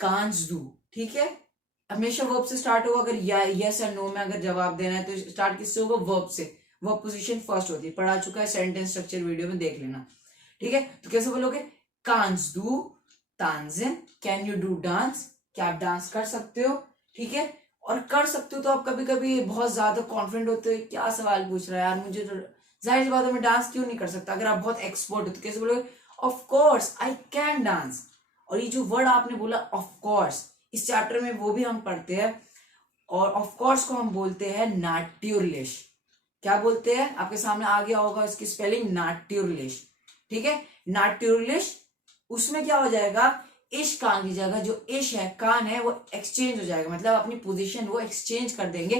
कांस डू. ठीक है, हमेशा वर्ब से स्टार्ट होगा. अगर यस या नो में अगर जवाब देना है तो स्टार्ट किससे होगा? वर्ब से. वर्ब पोजीशन फर्स्ट होती है. पढ़ा चुका है सेंटेंस स्ट्रक्चर वीडियो में, देख लेना. ठीक है, तो कैसे बोलोगे? कांस डू तानसेन. कैन यू डू डांस, क्या आप डांस कर सकते हो? ठीक है, और कर सकते हो तो आप कभी कभी बहुत ज्यादा कॉन्फिडेंट होते हो. क्या सवाल पूछ रहा है यार, मुझे तो जाहिर सी बात है मैं डांस क्यों नहीं कर सकता. अगर आप बहुत एक्सपर्ट हो तो कैसे बोलोगे? Of course I can dance. और ये जो वर्ड आपने बोला ऑफ कोर्स, इस चैप्टर में वो भी हम पढ़ते हैं. और ऑफ कोर्स को हम बोलते हैं नाट्युरलिश. क्या बोलते हैं? आपके सामने आ गया होगा इसकी स्पेलिंग, नाट्युरलिश. ठीक है, नाट्युरलिश. उसमें क्या हो जाएगा? इश कान की जगह जो इश है, कान है, वो एक्सचेंज हो जाएगा. मतलब अपनी पोजीशन वो एक्सचेंज कर देंगे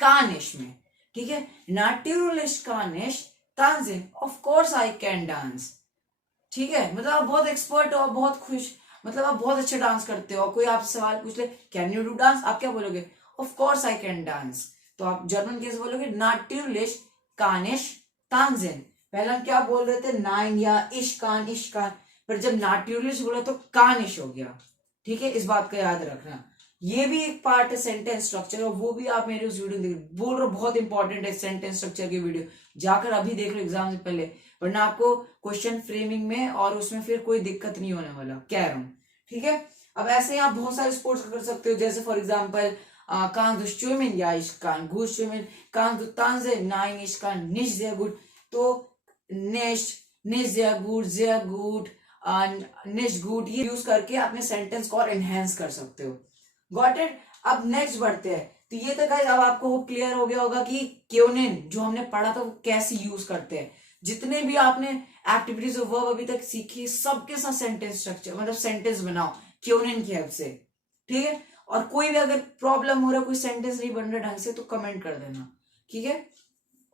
कानिश में. ठीक है, नाट्युरलिश कानिश तानसेन of course I can dance. ठीक है, मतलब आप बहुत एक्सपर्ट हो, बहुत खुश, मतलब आप बहुत अच्छे डांस करते हो. कोई आपसे सवाल पूछ ले कैन यू डू डांस, आप क्या बोलोगे? Of course I can dance. तो आप जर्मन कैसे बोलोगे? नाट्युरलिश कानिश तानसेन. पहले हम क्या बोल रहे थे? नाइन या इश कान, पर जब नाट्युरलिश बोला तो कानिश हो गया. ठीक है, इस बात का याद रखना. ये भी एक पार्ट है सेंटेंस स्ट्रक्चर, और वो भी आप मेरे उस वीडियो में बोल रहे हो बहुत इंपॉर्टेंट है सेंटेंस स्ट्रक्चर की वीडियो. जाकर अभी देख लो एग्जाम से पहले, वरना आपको क्वेश्चन फ्रेमिंग में और उसमें फिर कोई दिक्कत नहीं होने वाला, कह रहा हूँ. ठीक है, अब ऐसे ही आप बहुत सारे स्पोर्ट्स कर सकते हो. जैसे for example kannst du schwimmen? Ja, ich kann gut schwimmen. Kannst du tanzen? Nein, ich kann nicht sehr gut. तो nicht sehr gut, sehr gut, nicht gut, ये यूज करके अपने सेंटेंस को और एनहेंस कर सकते हो. Got it. अब नेक्स्ट बढ़ते हैं. तो ये तो गाइस अब आपको क्लियर हो गया होगा कि क्योनेन जो हमने पढ़ा था वो कैसे यूज करते हैं. जितने भी आपने एक्टिविटीज और वर्ब अभी तक सीखी, सबके साथ सेंटेंस स्ट्रक्चर मतलब सेंटेंस बनाओ क्योनेन की हेल्प से. ठीक है, और कोई भी अगर प्रॉब्लम हो रहा है, कोई सेंटेंस नहीं बन रहा ढंग से, तो कमेंट कर देना. ठीक है,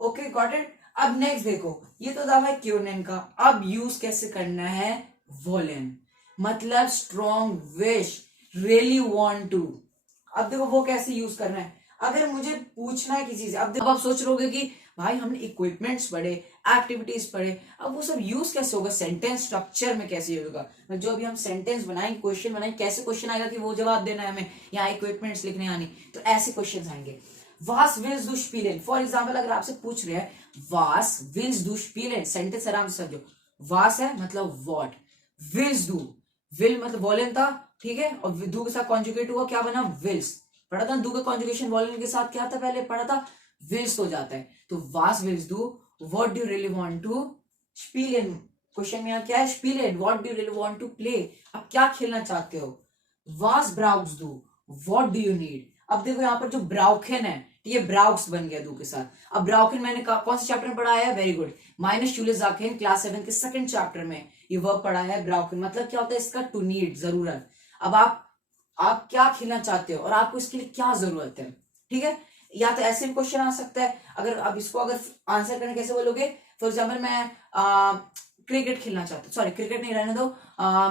ओके, गॉट इट. अब नेक्स्ट देखो, ये तो था भाई क्योनेन का. अब यूज कैसे करना है? वोलेन, मतलब strong wish, really want to. अब देखो वो कैसे यूज करना है. अगर मुझे पूछना है किसी से, अब आप सोच रहोगे कि भाई हमने इक्विपमेंट्स पढ़े, एक्टिविटीज पढ़े, अब वो सब यूज कैसे होगा, सेंटेंस स्ट्रक्चर में कैसे यूज होगा. जो अभी हम सेंटेंस बनाएंगे, क्वेश्चन बनाएंगे, कैसे क्वेश्चन आएगा कि वो जवाब देना है हमें, यहाँ इक्विपमेंट्स लिखने आनी, तो ऐसे क्वेश्चन आएंगे. Was willst du spielen? For example अगर आपसे पूछ रहे हैं was willst du spielen, sentence आराम से समझो. was है मतलब what, willst du, will मतलब वॉलेन था. ठीक है, और दू के साथ कॉन्जुगेट हुआ, क्या बना? विल्स. पढ़ा था दू का कॉन्जुगेशन वॉलेन के साथ क्या था? पहले पढ़ा था विल्स हो जाता है. तो was willst du, what do you really want to spielen. Question में यहाँ क्या है? spielen. what do you really want to play, आप क्या खेलना चाहते हो. was brauchst du, what do you need. अब देखो यहाँ पर जो ब्राउखेन है, ये ब्राउक्स बन गया दू के साथ. अब ब्राउखेन मैंने कौन से चैप्टर में पढ़ाया है? वेरी गुड, माइनस शूले जाखेन क्लास 7 के सेकंड चैप्टर में ये वर्ब पढ़ा है. ब्राउखेन मतलब क्या होता है? इसका टू नीड, जरूरत. अब आप क्या खेलना चाहते हो और आपको इसके लिए क्या जरूरत है. ठीक है, या तो ऐसे क्वेश्चन आ सकता है. अगर अब इसको अगर आंसर करने कैसे बोलोगे? फॉर एग्जाम्पल मैं क्रिकेट खेलना चाहता हूँ, सॉरी क्रिकेट नहीं रहने दो,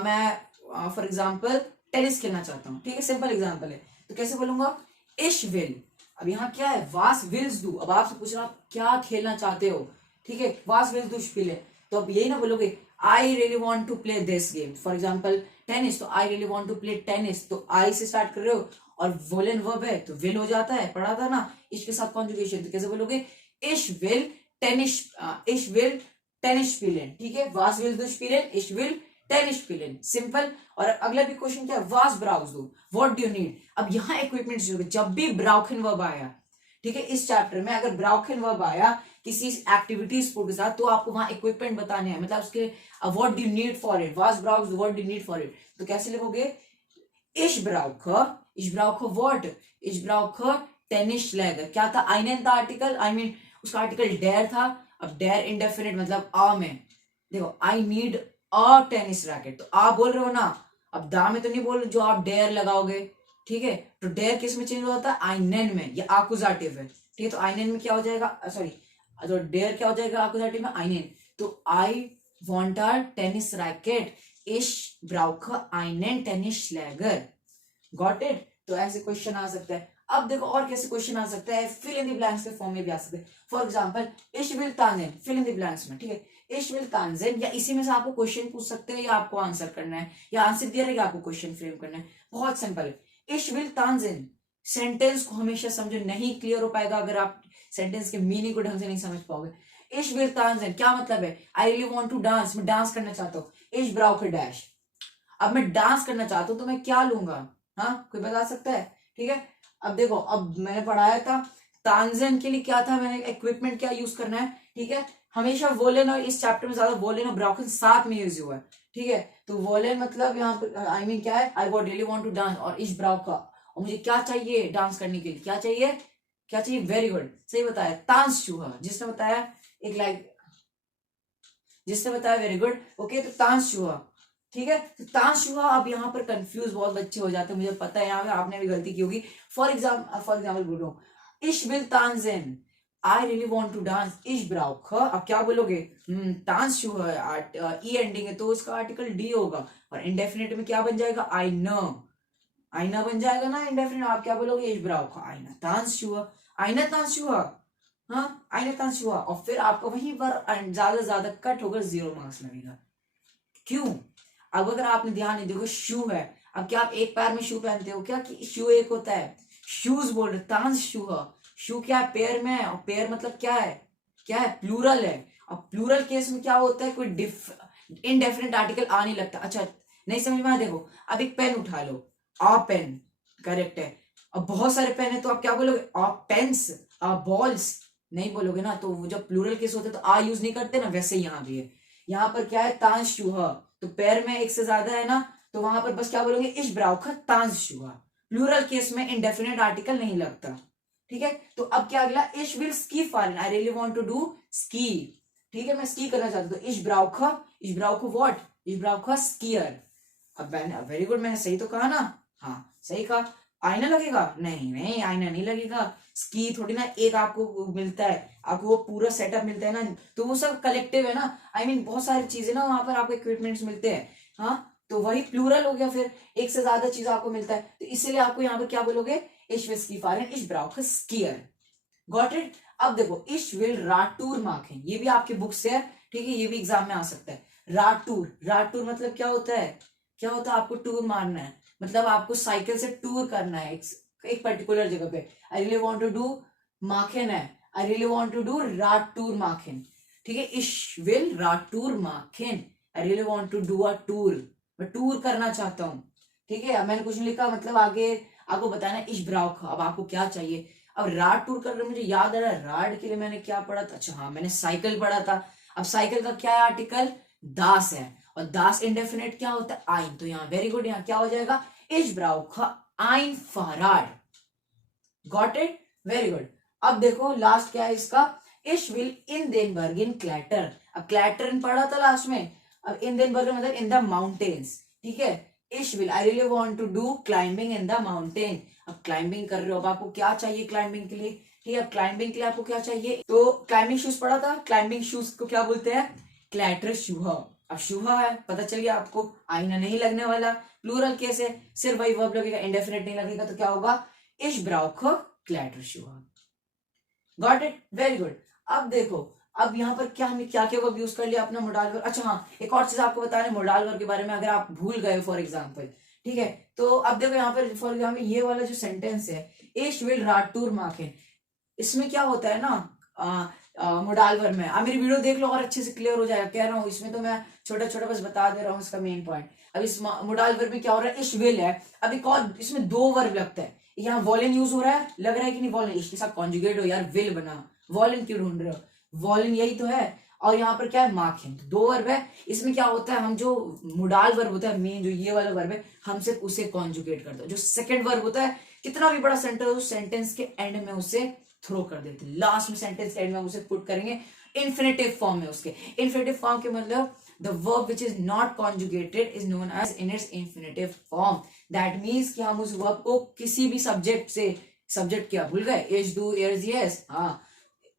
मैं फॉर एग्जाम्पल टेनिस खेलना चाहता हूँ. ठीक है, सिंपल एग्जाम्पल है, तो कैसे बोलूंगा? इश विल. अब यहाँ क्या है? वास विल्स डू. अब आपसे पूछ रहा आप क्या खेलना चाहते हो. ठीक है, वास विल्स डू स्पिले. तो अब यही ना बोलोगे I really want to play this game. For example tennis, तो I really want to play tennis, तो आई से स्टार्ट कर रहे हो और वोलेन वर्ब है तो विल हो जाता है. पढ़ा था ना इश के साथ कॉन्जुगेशन. तो कैसे बोलोगे? इश विल टेनिस, इश विल टेनिस स्पिलेन. ठीक है, वास विल्स डू स्पिलेन, इश विल टेनिस स्पिलेन, सिंपल. और अगला भी क्वेश्चन क्या है? वास ब्राउक्स डू, व्हाट डू यू नीड. अब यहाँ इक्विपमेंट जब भी ब्राउखेन वर्ब आया, ठीक है, इस चैप्टर में अगर ब्राउखेन वर्ब आया किसी एक्टिविटी स्पोर्ट के साथ, तो आपको वहां इक्विपमेंट बताने हैं, मतलब उसके what do you need for it. वास ब्राउक्स what do you need for it. तो कैसे लिखोगे? इश ब्राउखे व्हाट, इश ब्राउखे टेनिस श्लैगर. क्या था? आइनेन था आर्टिकल, आई मीन उसका आर्टिकल डेयर था. अब डेयर इंडेफिनिट मतलब आ में, देखो I need a tennis racket, तो आप बोल रहे हो ना अब दा में तो नहीं बोल जो आप डेयर लगाओगे, ठीक है, तो डेयर किस में चेंज होता है, आइनेन में, ये आकुजाटिव है, ठीक है, तो आइनेन में क्या हो जाएगा, सॉरी, तो डेयर क्या हो जाएगा आकुजाटिव में, आइनेन, तो I want a tennis racket, इश ब्राउche einen Tennisschläger, गॉट इट। तो ऐसे क्वेश्चन आ सकता है। अब देखो और कैसे क्वेश्चन आ सकता है, फिल इन द ब्लैंक्स के फॉर्म में भी आ सकते हैं। फॉर एग्जांपल इश विल तांजेन, फिल इन द ब्लैंक्स में, ठीक है, इश विल तांजेन, या इसी में से आपको क्वेश्चन पूछ सकते हैं या आपको आंसर करना है, या आंसर दिया रहेगा आपको क्वेश्चन फ्रेम करना है। बहुत सिंपल है, इश विल तांजेन। सेंटेंस को हमेशा समझो, नहीं क्लियर हो पाएगा अगर आप सेंटेंस के मीनिंग को ढंग से नहीं समझ पाओगे। इश विल तांजेन क्या मतलब है, I really want to dance, मैं डांस करना चाहता हूँ, इश ब्राउche डैश। अब मैं डांस करना चाहता हूं तो मैं क्या लूंगा, हाँ कोई बता सकता है, ठीक है। अब देखो, अब मैंने पढ़ाया था तांजन के लिए क्या था, मैंने इक्विपमेंट क्या यूज करना है, ठीक है, हमेशा वोलेन, और इस चैप्टर में ज्यादा वोलेन और ब्राउकन साथ में यूज हुआ है, ठीक है। तो वोलेन मतलब यहाँ पर आई मीन क्या है, I want really want to dance, और इस ब्राउका, और मुझे क्या चाहिए डांस करने के लिए, क्या चाहिए, क्या चाहिए, वेरी गुड, सही बताया, तांस चूहा, जिसने बताया एक लाइक, जिसने बताया वेरी गुड, ओके, तो तांस चूहा, ठीक है। तो ताश हुआ। अब यहाँ पर कंफ्यूज बहुत बच्चे हो जाते हैं, मुझे पता है यहाँ पे आपने भी गलती की होगी। फॉर एग्जाम्पल बोल रहा हूँ, इश विल तांजेन, I really want to dance, इश ब्राउch, अब क्या बोलोगे, तांस ई एंडिंग है तो उसका आर्टिकल डी होगा, और इंडेफिनिट में क्या बन जाएगा, आई न, आईना बन जाएगा ना इंडेफिनिट, आप क्या बोलोगे, इश ब्राउch, आईना तांस हुआ, आईना तांस हुआ, हाँ आईना तांस हुआ, और फिर आपको वहीं पर ज्यादा ज्यादा कट होकर 0 मार्क्स लगेगा। क्यों, अब अगर आपने ध्यान नहीं देखो, शू है, अब क्या आप एक पैर में शू पहनते हो क्या, कि शू एक होता है, शूज बोल रहे, तांस शू है, शू क्या है, पैर में है, और पैर मतलब क्या है, क्या है, प्लूरल है, और प्लूरल केस में क्या होता है, कोई इनडेफिनेट आर्टिकल आ नहीं लगता। अच्छा नहीं समझ में आया, देखो अब एक पेन उठा लो, आ पेन, करेक्ट है, अब बहुत सारे पेन है तो आप क्या बोलोगे, आ पेन्स, आ बॉल्स, नहीं बोलोगे ना, तो जब प्लूरल केस होते हैं तो आ यूज नहीं करते ना, वैसे यहाँ भी है, यहाँ पर क्या है, तांस शूहा, तो पैर में एक से ज्यादा है ना, तो वहां पर बस क्या बोलोगे, इश ब्राउch तांस शूहा, प्लूरल केस में इंडेफिनेट आर्टिकल नहीं लगता, ठीक है। तो अब क्या अगला, इश विल स्की फॉरन, I really want to do ski, ठीक है, मैं स्की करना चाहता हूँ, इश ब्राउch व्हाट, इश ब्राउch स्कीयर। अब मैंने वेरी गुड, मैंने सही तो कहा ना, हाँ सही कहा। आईना लगेगा, नहीं नहीं आईना नहीं लगेगा, स्की थोड़ी ना एक आपको मिलता है, आपको वो पूरा सेटअप मिलता है ना, तो वो सब कलेक्टिव है ना, आई मीन बहुत सारी चीजें ना वहां पर आपको इक्विपमेंट्स मिलते हैं, हाँ तो वही प्लूरल हो गया, फिर एक से ज्यादा चीज आपको मिलता है, तो इसीलिए आपको यहाँ पर क्या बोलोगे, इश विल स्की फारन, इश ब्राउch स्कीयर, गॉट इट। अब देखो, इश विल राटूर मार्केन, ये भी आपके बुक से है, ठीक है, ये भी एग्जाम में आ सकता है। राटूर, राटूर मतलब क्या होता है, क्या होता है, आपको टूर मारना है, मतलब आपको साइकिल से टूर करना है एक पर्टिकुलर जगह पे, I really want to do मार्केन है, I really want to do राटूर मार्केन, ठीक है, इश विल राटूर मार्केन, I really want to do a tour, मैं टूर करना चाहता हूँ, ठीक है। अब मैंने कुछ नहीं लिखा, मतलब आगे आपको बताना है इश ब्राउch, अब आपको क्या चाहिए। अब राड टूर कर रहे, मुझे याद आ रहा है राड के लिए मैंने क्या पढ़ा था, अच्छा हाँ मैंने साइकिल पढ़ा था। अब साइकिल का क्या है आर्टिकल, दास है, और दास इंडेफिनेट क्या होता है, आइन, तो यहाँ वेरी गुड, यहाँ क्या हो जाएगा, इश ब्राउch आइन फाराड, गॉट इट, वेरी गुड। अब देखो लास्ट क्या है इसका, इश विल इन देनबर्ग इन क्लैटर, अब क्लैटर पढ़ा था लास्ट में, अब इन देनबर्ग मतलब इन द माउंटेन्स, ठीक है, इश विल I really want to do climbing in the mountain, अब क्लाइंबिंग कर रहे हो, अब आपको क्या चाहिए क्लाइंबिंग के लिए, ठीक है, क्लाइंबिंग के लिए आपको क्या चाहिए, तो क्लाइंबिंग शूज पढ़ा था, क्लाइंबिंग शूज को क्या बोलते हैं, क्लैटर शूहा, अब शूहा है पता चल गया आपको, आईना नहीं लगने वाला, प्लूरल केस है, सिर्फ वही वर्ब लगेगा, इंडेफिनेट नहीं लगेगा, तो क्या होगा, इश ब्राउch क्लैटर शूहा, गॉट इट, वेरी गुड। अब देखो, अब यहाँ पर क्या हमने क्या क्या वर्ब यूज कर लिया अपना मोडाल वर्ब। अच्छा हाँ, एक और चीज आपको बता रहे मोडाल वर्ब के बारे में, अगर आप भूल गए फॉर एग्जाम्पल, ठीक है, तो अब देखो यहाँ पर फॉर एग्जाम्पल ये वाला जो सेंटेंस है, इश विल राटूर मार्केन, इसमें क्या होता है ना, मोडाल वर्ब में, अब मेरी वीडियो देख लो और अच्छे से क्लियर हो जाएगा, कह रहा हूँ इसमें तो मैं छोटा छोटा बस बता दे रहा हूँ इसका मेन पॉइंट। अब इस मोडाल वर्ब में क्या हो रहा है, इश विल है, अब एक और इसमें 2 वर्ब लगता है, यहाँ वॉलेन यूज हो रहा है, लग रहा है कि नहीं वॉलेन, इसके साथ कॉन्जुगेट हो यार, विल बना, वॉलेन क्यों ढूंढ रहे हो, वॉलेन यही तो है, और यहाँ पर क्या है, मार्केन, तो 2 वर्ब है, इसमें क्या होता है, हम जो मोडाल वर्ब होता है मेन जो ये वाला वर्ब है, हम सिर्फ उसे कॉन्जुगेट करते हैं, जो सेकंड वर्ब होता है कितना भी बड़ा सेंटेंस हो, सेंटेंस के एंड में उसे थ्रो कर देते, लास्ट में सेंटेंस के एंड में उसे पुट करेंगे इन्फिनेटिव फॉर्म में, उसके इन्फिनेटिव फॉर्म के मतलब the verb which is not conjugated is known as in its infinitive form. That means कि हम उस वर्ब को किसी भी सब्जेक्ट से, सब्जेक्ट क्या भूल गए, इज, डू, इज, यस, हाँ,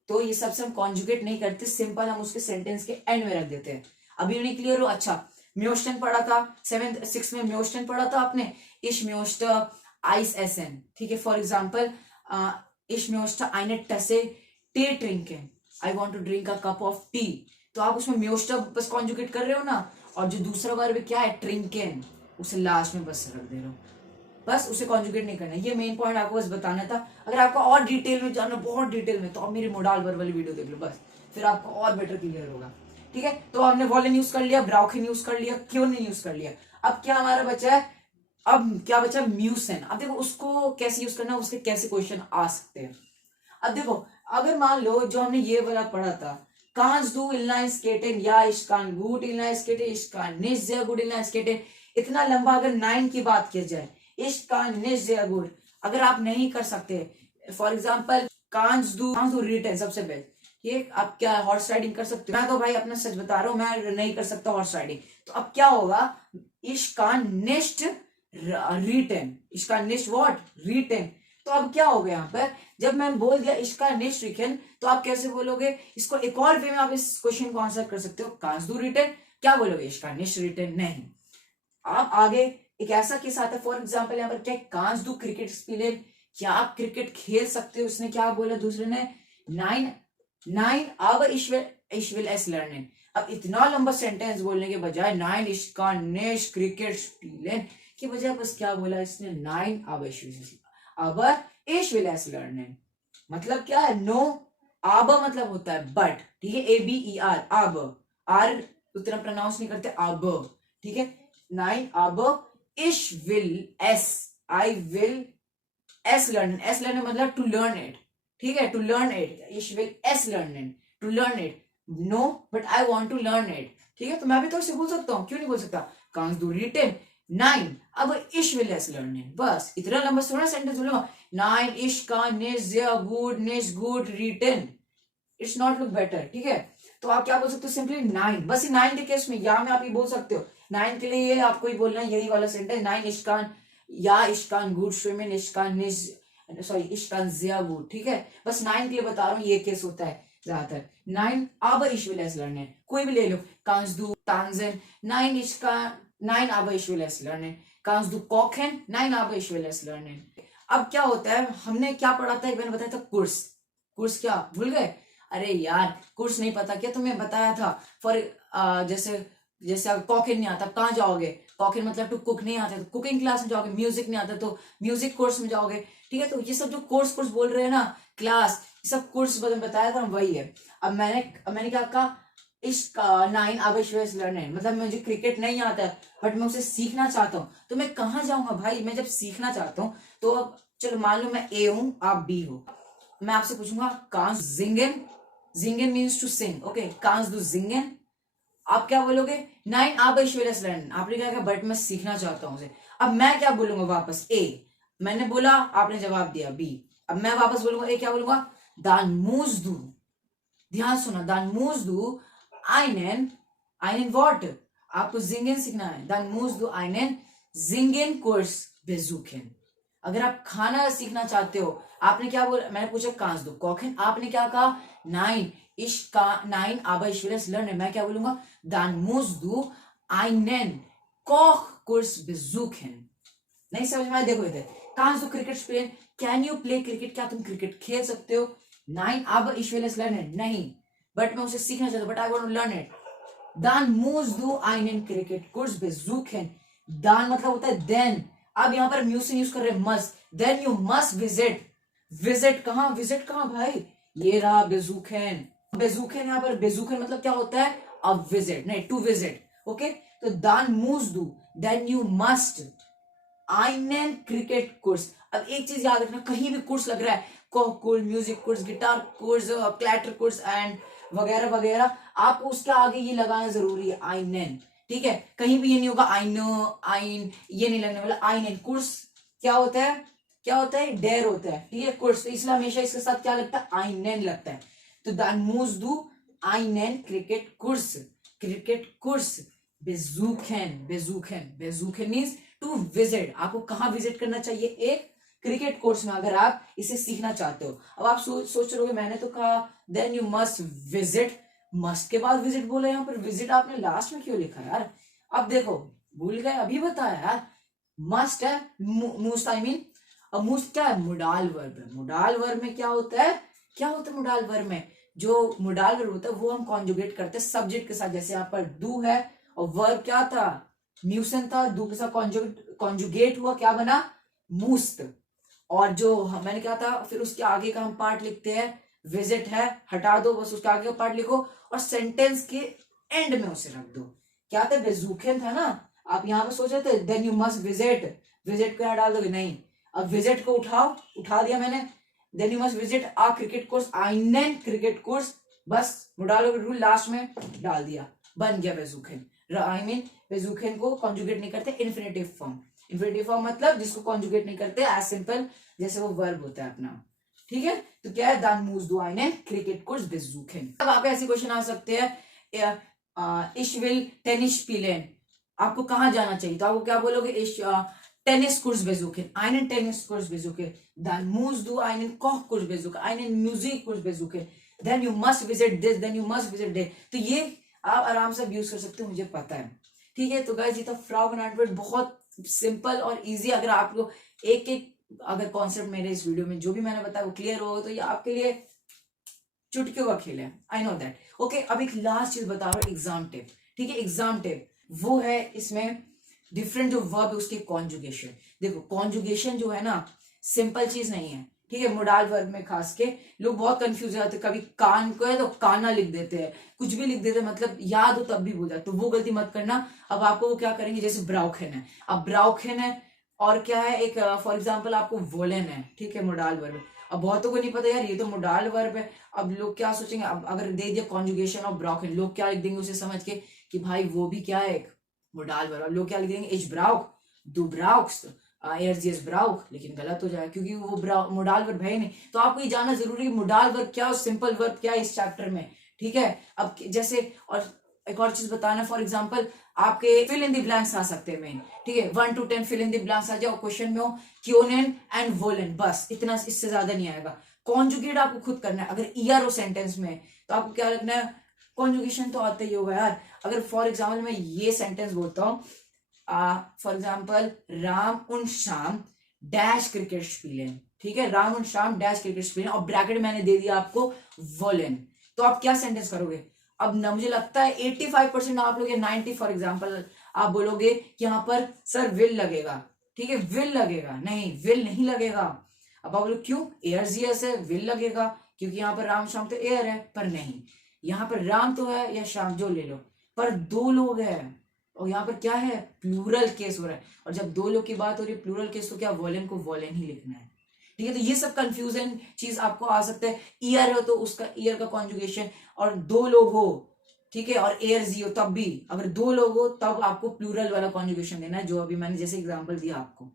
तो ये सबसे हम कॉन्जुगेट नहीं करते, सिंपल हम उसके सेंटेंस के एंड में रख देते हैं। अभी नहीं क्लियर हो? अच्छा, म्योस्टन पढ़ा था 7th 6th में, म्योस्टन पढ़ा था आपने, इश म्योस्ट आइस एसन, ठीक है। फॉर एग्जाम्पल इश म्योस्ट आइने टसे टे ट्रिंकेन, I want to drink a cup of tea, तो आप उसमें म्योस्ट बस कॉन्जुगेट कर रहे हो ना, और जो दूसरा वर्ब क्या है ट्रिंकेन, उसे लास्ट में बस रख दे रहे हो, बस उसे कॉन्जुगेट नहीं करना। ये मेन पॉइंट आपको बस बताना था। अगर आपको और डिटेल में जानना, बहुत डिटेल में, तो आप मेरी मोडाल वर्ब वाली वीडियो देख लो, बस फिर आपको और बेटर क्लियर होगा, ठीक है। तो हमने वॉलन यूज कर लिया, ब्राउकिन यूज कर लिया, क्यों नहीं यूज कर लिया। अब क्या हमारा बचा है, अब क्या बचा, म्यूसन। अब देखो उसको कैसे यूज करना, उसके कैसे क्वेश्चन आ सकते हैं। अब देखो, अगर मान लो जो हमने ये वाला पढ़ा था, कांस दू इनलाइन स्केटिंग, या इश्कान गुड इनलाइन स्केटिंग, इश्कान निश जे गुड इनलाइन स्केटिंग, इतना लंबा अगर 9 की बात की जाए, इश्कान निश जे गुड, अगर आप नहीं कर सकते, फॉर एग्जाम्पल कांस दू रिटर्न सबसे बेस्ट, ये आप क्या हॉर्स राइडिंग कर सकते हो? मैं तो भाई अपना सच बता रहा हूं, मैं नहीं कर सकता हॉर्स राइडिंग। तो अब क्या होगा, इश्कान निश्ट रिटर्न, इसका निश्ट व्हाट रिटर्न। तो अब क्या हो गया यहाँ पर, जब मैं बोल दिया इसका निश्ट रिटर्न, तो आप कैसे बोलोगे इसको, एक और वे में आप इस क्वेश्चन को आंसर कर सकते हो, कांस दू रिटर्न, क्या बोलोगे, इसका निश्ट रिटर्न नहीं। आप आगे एक ऐसा केस आता है, फॉर एग्जाम्पल यहाँ पर क्या, कांस दू क्रिकेट स्पिलेन, क्या आप क्रिकेट खेल सकते हो, उसने क्या बोला दूसरे ने, 9 अब ich will es lernen। अब इतना लंबा सेंटेंस बोलने के बजाय 9 ich kann nicht क्रिकेट स्पिलेन की बजाय बस क्या बोला इसने, 9 aber ich will es lernen। मतलब क्या है, नो, आब मतलब होता है बट, ठीक है, ABER, अब, आर उतना प्रोनाउंस नहीं करते, अब, ठीक है। 9 अब ich will es, I will es lernen, es lernen मतलब टू लर्न इट, ठीक है, to learn it, ich will es lernen, to learn it, no but I want to learn it, ठीक है। तो मैं भी तो इसे बोल सकता हूँ, क्यों नहीं बोल सकता, कांस दू रिटन 9 अब ich will es lernen, बस इतना लंबा थोड़ा सेंटेंस बोलूंगा, 9 ich kann nicht sehr gut nicht gut reden, it's not look better, ठीक है। तो आप क्या बोल सकते हो, सिंपली 9, बस ये 9 के केस में या में आप ये बोल सकते हो, 9 के लिए ये आपको ही बोलना है, यही वाला सेंटेंस, 9 ich kann, या ich kann gut schwimmen, ich kann nicht, sorry ich kann sehr gut, ठीक है। बस 9 के लिए बता रहा हूँ, ये केस होता है ज्यादातर। 9 aber ich will es lernen, कोई भी ले लो, kannst du tanzen, 9 ich kann, 9 aber ich will es lernen, kannst du kochen, 9 aber ich will es lernen। अब क्या होता है, हमने क्या पढ़ा था, एक मैंने बताया था कोर्स, कोर्स क्या भूल गए, अरे यार कोर्स नहीं पता क्या, तुम्हें बताया था, फॉर जैसे जैसे कॉकिंग नहीं आता कहाँ जाओगे, कॉकिंग मतलब टू कुक नहीं आता तो कुकिंग क्लास में जाओगे, म्यूजिक नहीं आता तो म्यूजिक कोर्स में जाओगे, ठीक है। तो ये सब जो कोर्स कोर्स बोल रहे हैं ना, क्लास, ये सब कोर्स बताया था, वही है। अब मैंने क्या कहा, इसका 9 अब लर्निंग, मतलब मुझे क्रिकेट नहीं आता है बट मैं उसे सीखना चाहता हूँ, तो मैं कहाँ जाऊंगा भाई, मैं जब सीखना चाहता हूँ तो अब चलो मान लो मैं ए हूं आप बी हो, मैं आपसे पूछूंगा कांस जिंगन, जिंगन मीन्स टू सिंग, ओके, कांस दू जिंगन, आप क्या बोलोगे, 9 अब लर्न, आपने क्या कहा, बट मैं सीखना चाहता हूँ उसे। अब मैं क्या बोलूंगा वापस, ए मैंने बोला, आपने जवाब दिया बी, अब मैं वापस बोलूंगा ए, क्या बोलूंगा, दान मूज दू, ध्यान सुना, दान मूज दू einen Wort, आपको जिंगन सीखना है, dann musst du einen Singen-Kurs besuchen। अगर आप खाना सीखना चाहते हो, आपने क्या बोला, मैंने पूछा कांस दो कोखन, आपने क्या कहा, 9 aber ich will es lernen, मैं क्या बोलूंगा, dann musst du einen Kochkurs besuchen। नहीं समझ में आया, देखो इधर, कांस दो cricket Spain, can you play cricket, क्या तुम क्रिकेट खेल सकते हो, 9 aber ich will es lernen, नहीं, बट मैं उसे सीखना चाहता हूं, but I want to learn it, dann musst du einen Kriketkurs besuchen, dann मतलब होता है देन, अब यहाँ पर म्यूसिन यूज कर रहे हैं must, then you must visit, visit कहाँ भाई, ये रहा बेजुखेन, बेजुखेन यहाँ पर, बेजुखेन मतलब क्या होता है, अब विजिट नहीं, टू विजिट, ओके। तो dann musst du, then you must einen Kriketkurs। अब एक चीज याद रखना, कहीं भी कोर्स लग रहा है, Coke course, music course, guitar course, clatter course and वगैरह वगैरह, आपको उसके आगे ये लगाना जरूरी है, आइनेन, ठीक है। कहीं भी ये नहीं होगा आइनो आइन, ये नहीं लगने वाला, आइनेन। कोर्स क्या होता है, डेर होता है, ठीक है, कोर्स, तो इसलिए हमेशा इसके साथ क्या लगता है, आइनेन लगता है। तो dann musst du einen क्रिकेट कोर्स क्रिकेट कोर्स बेजूखेन मीन्स टू विजिट। आपको कहाँ विजिट करना चाहिए? एक क्रिकेट कोर्स में, अगर आप इसे सीखना चाहते हो। अब आप सोच रहे हो मैंने तो कहा then you must visit, must के बाद विजिट बोला, यहाँ पर विजिट आपने लास्ट में क्यों लिखा यार? अब देखो भूल गए, अभी बताया यार। मस्ट है मूस्ट, आई मीन अब मूस्ट क्या है? मोडाल वर्ब है। मोडाल वर्ब में क्या होता है? मोडाल वर्ब में जो मोडाल वर्ब होता है वो हम कॉन्जुगेट करते हैं सब्जेक्ट के साथ। जैसे यहाँ पर डू है और वर्ब क्या था? म्यूसन था। डू के साथ कॉन्जुगेट हुआ, क्या बना? मूस्ट। और जो मैंने क्या था, फिर उसके आगे का हम पार्ट लिखते हैं, विजिट है, हटा दो, बस उसके आगे का पार्ट लिखो और सेंटेंस के एंड में उसे रख दो। क्या था? बेजूखेन था ना। आप यहाँ पे सोच रहे थे then you must visit, visit को यहाँ डाल दोगे? नहीं, अब विजिट को उठा दिया मैंने। Then you must visit a cricket course, आइनेन क्रिकेट कोर्स, बस मोडालो रूल लास्ट में डाल दिया, बन गया बेजूखेन। आई मीन बेजूखेन को कॉन्जुगेट नहीं करते, इन्फिनेटिव फॉर्म। इन्फिनेटिव फॉर्म मतलब जिसको कॉन्जुगेट नहीं करते, एज सिंपल जैसे वो वर्ब होता है अपना। ठीक है, तो क्या है? दान मूज दो आइनेन क्रिकेट कोर्स बेजूखेन। अब आप ऐसे क्वेश्चन आ सकते हैं, इश विल टेनिस स्पीलेन, आपको कहाँ जाना चाहिए? तो आपको क्या बोलोगे? इश टेनिस कोर्स बेजूखेन, einen टेनिस कोर्स बेजूखेन, dann musst du einen Kochkurs besuchen, einen Musikkurs besuchen, then you must visit this, then you must visit that। तो ये आप आराम से यूज कर सकते हो, मुझे पता है। ठीक है, तो गाइस ये था फ्रॉग एंड एडवर्ब, बहुत सिंपल और इजी। अगर आपको एक एक अगर कॉन्सेप्ट मेरे इस वीडियो में जो भी मैंने बताया वो क्लियर होगा तो ये आपके लिए चुटकियों का खेल है, आई नो दैट। ओके, अब एक लास्ट चीज बता रहा हूँ, एग्जाम टिप। ठीक है, एग्जाम टिप वो है इसमें डिफरेंट जो वर्ब है उसके कॉन्जुगेशन। देखो कॉन्जुगेशन जो है ना सिंपल चीज नहीं है। ठीक है, मोडाल वर्ब में खास के लोग बहुत कंफ्यूज हो जाते हैं। कभी कान को है तो काना लिख देते हैं, कुछ भी लिख देते हैं, मतलब याद हो तब भी भूल जाते, तो वो गलती मत करना। अब आपको वो क्या करेंगे, जैसे ब्राउखेन है, अब ब्राउखेन है और क्या है, एक फॉर एग्जाम्पल आपको वोलेन है। ठीक है, मोडाल वर्ब। अब बहुतों को नहीं पता यार ये तो मोडाल वर्ब है। अब लोग क्या सोचेंगे, अब अगर दे दिया कॉन्जुगेशन ऑफ ब्राउखेन, लोग क्या लिख देंगे उसे समझ के कि भाई वो भी क्या है, एक मोडाल वर्ब। अब लोग क्या लिख देंगे, इच ब्राउक, दू ब्राउक्स, एयरजीएस ब्राउक, लेकिन गलत हो जाएगा क्योंकि वो मोडाल वर्ब है ही नहीं। तो आपको ये जानना जरूरी है मोडाल वर्ब क्या और सिंपल वर्ब क्या है इस चैप्टर में। ठीक है, अब जैसे और एक और चीज बताना, फॉर एग्जांपल आपके फिल इन द ब्लैंक्स आ सकते हैं मेन। ठीक है, 1 to 10 fill in the blanks आ जाओ, क्वेश्चन में हो क्योनेन एंड वोलेन, बस इतना, इससे ज्यादा नहीं आएगा। कॉन्जुगेट आपको खुद करना है। अगर ईआर हो सेंटेंस में तो आपको क्या रखना है, कॉन्जुगेशन तो आता ही होगा यार। अगर फॉर एग्जाम्पल मैं ये सेंटेंस बोलता हूँ, फॉर एग्जाम्पल राम उन शाम डैश क्रिकेट स्पीलेन। ठीक है, राम उन शाम डैश क्रिकेट स्पीलेन और ब्रैकेट मैंने दे दिया आपको वोलेन। तो आप क्या सेंटेंस करोगे? अब ना मुझे लगता है 85% आप लोग, या 90 फॉर एग्जाम्पल आप बोलोगे कि यहाँ पर सर विल लगेगा। ठीक है, विल लगेगा, नहीं विल नहीं लगेगा। अब आप बोलो क्यों? एयरजीएस है, विल लगेगा क्योंकि यहाँ पर राम शाम तो एयर है, पर नहीं, यहाँ पर राम तो है या शाम जो ले लो, पर दो लोग हैं और यहाँ पर क्या है, प्लूरल केस हो रहा है। और जब दो लोग की बात हो रही है प्लूरल केस, तो क्या वोलेन को वोलेन ही लिखना है। ठीक है, तो ये सब कंफ्यूजन चीज आपको आ सकता है। ईयर हो तो उसका ईयर का कॉन्जुगेशन, और दो लोग हो, ठीक है, और एयर जी हो तब भी, अगर दो लोग हो तब आपको प्लूरल वाला कॉन्जुगेशन देना है, जो अभी मैंने जैसे एग्जांपल दिया आपको।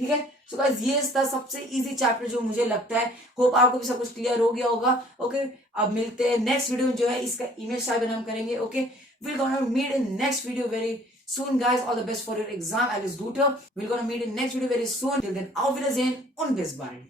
ठीक है, सो गाइस ये था सबसे इजी चैप्टर जो मुझे लगता है। होप आपको भी सब कुछ क्लियर हो गया होगा। ओके, अब मिलते हैं नेक्स्ट वीडियो में, जो है इसका इमेज साइबर हम करेंगे। Okay, we're gonna meet in next video very soon, guys. All the best for your exam, Alice Guter. We're gonna meet in next video very soon. Till then, auf Wiedersehen und bis bald.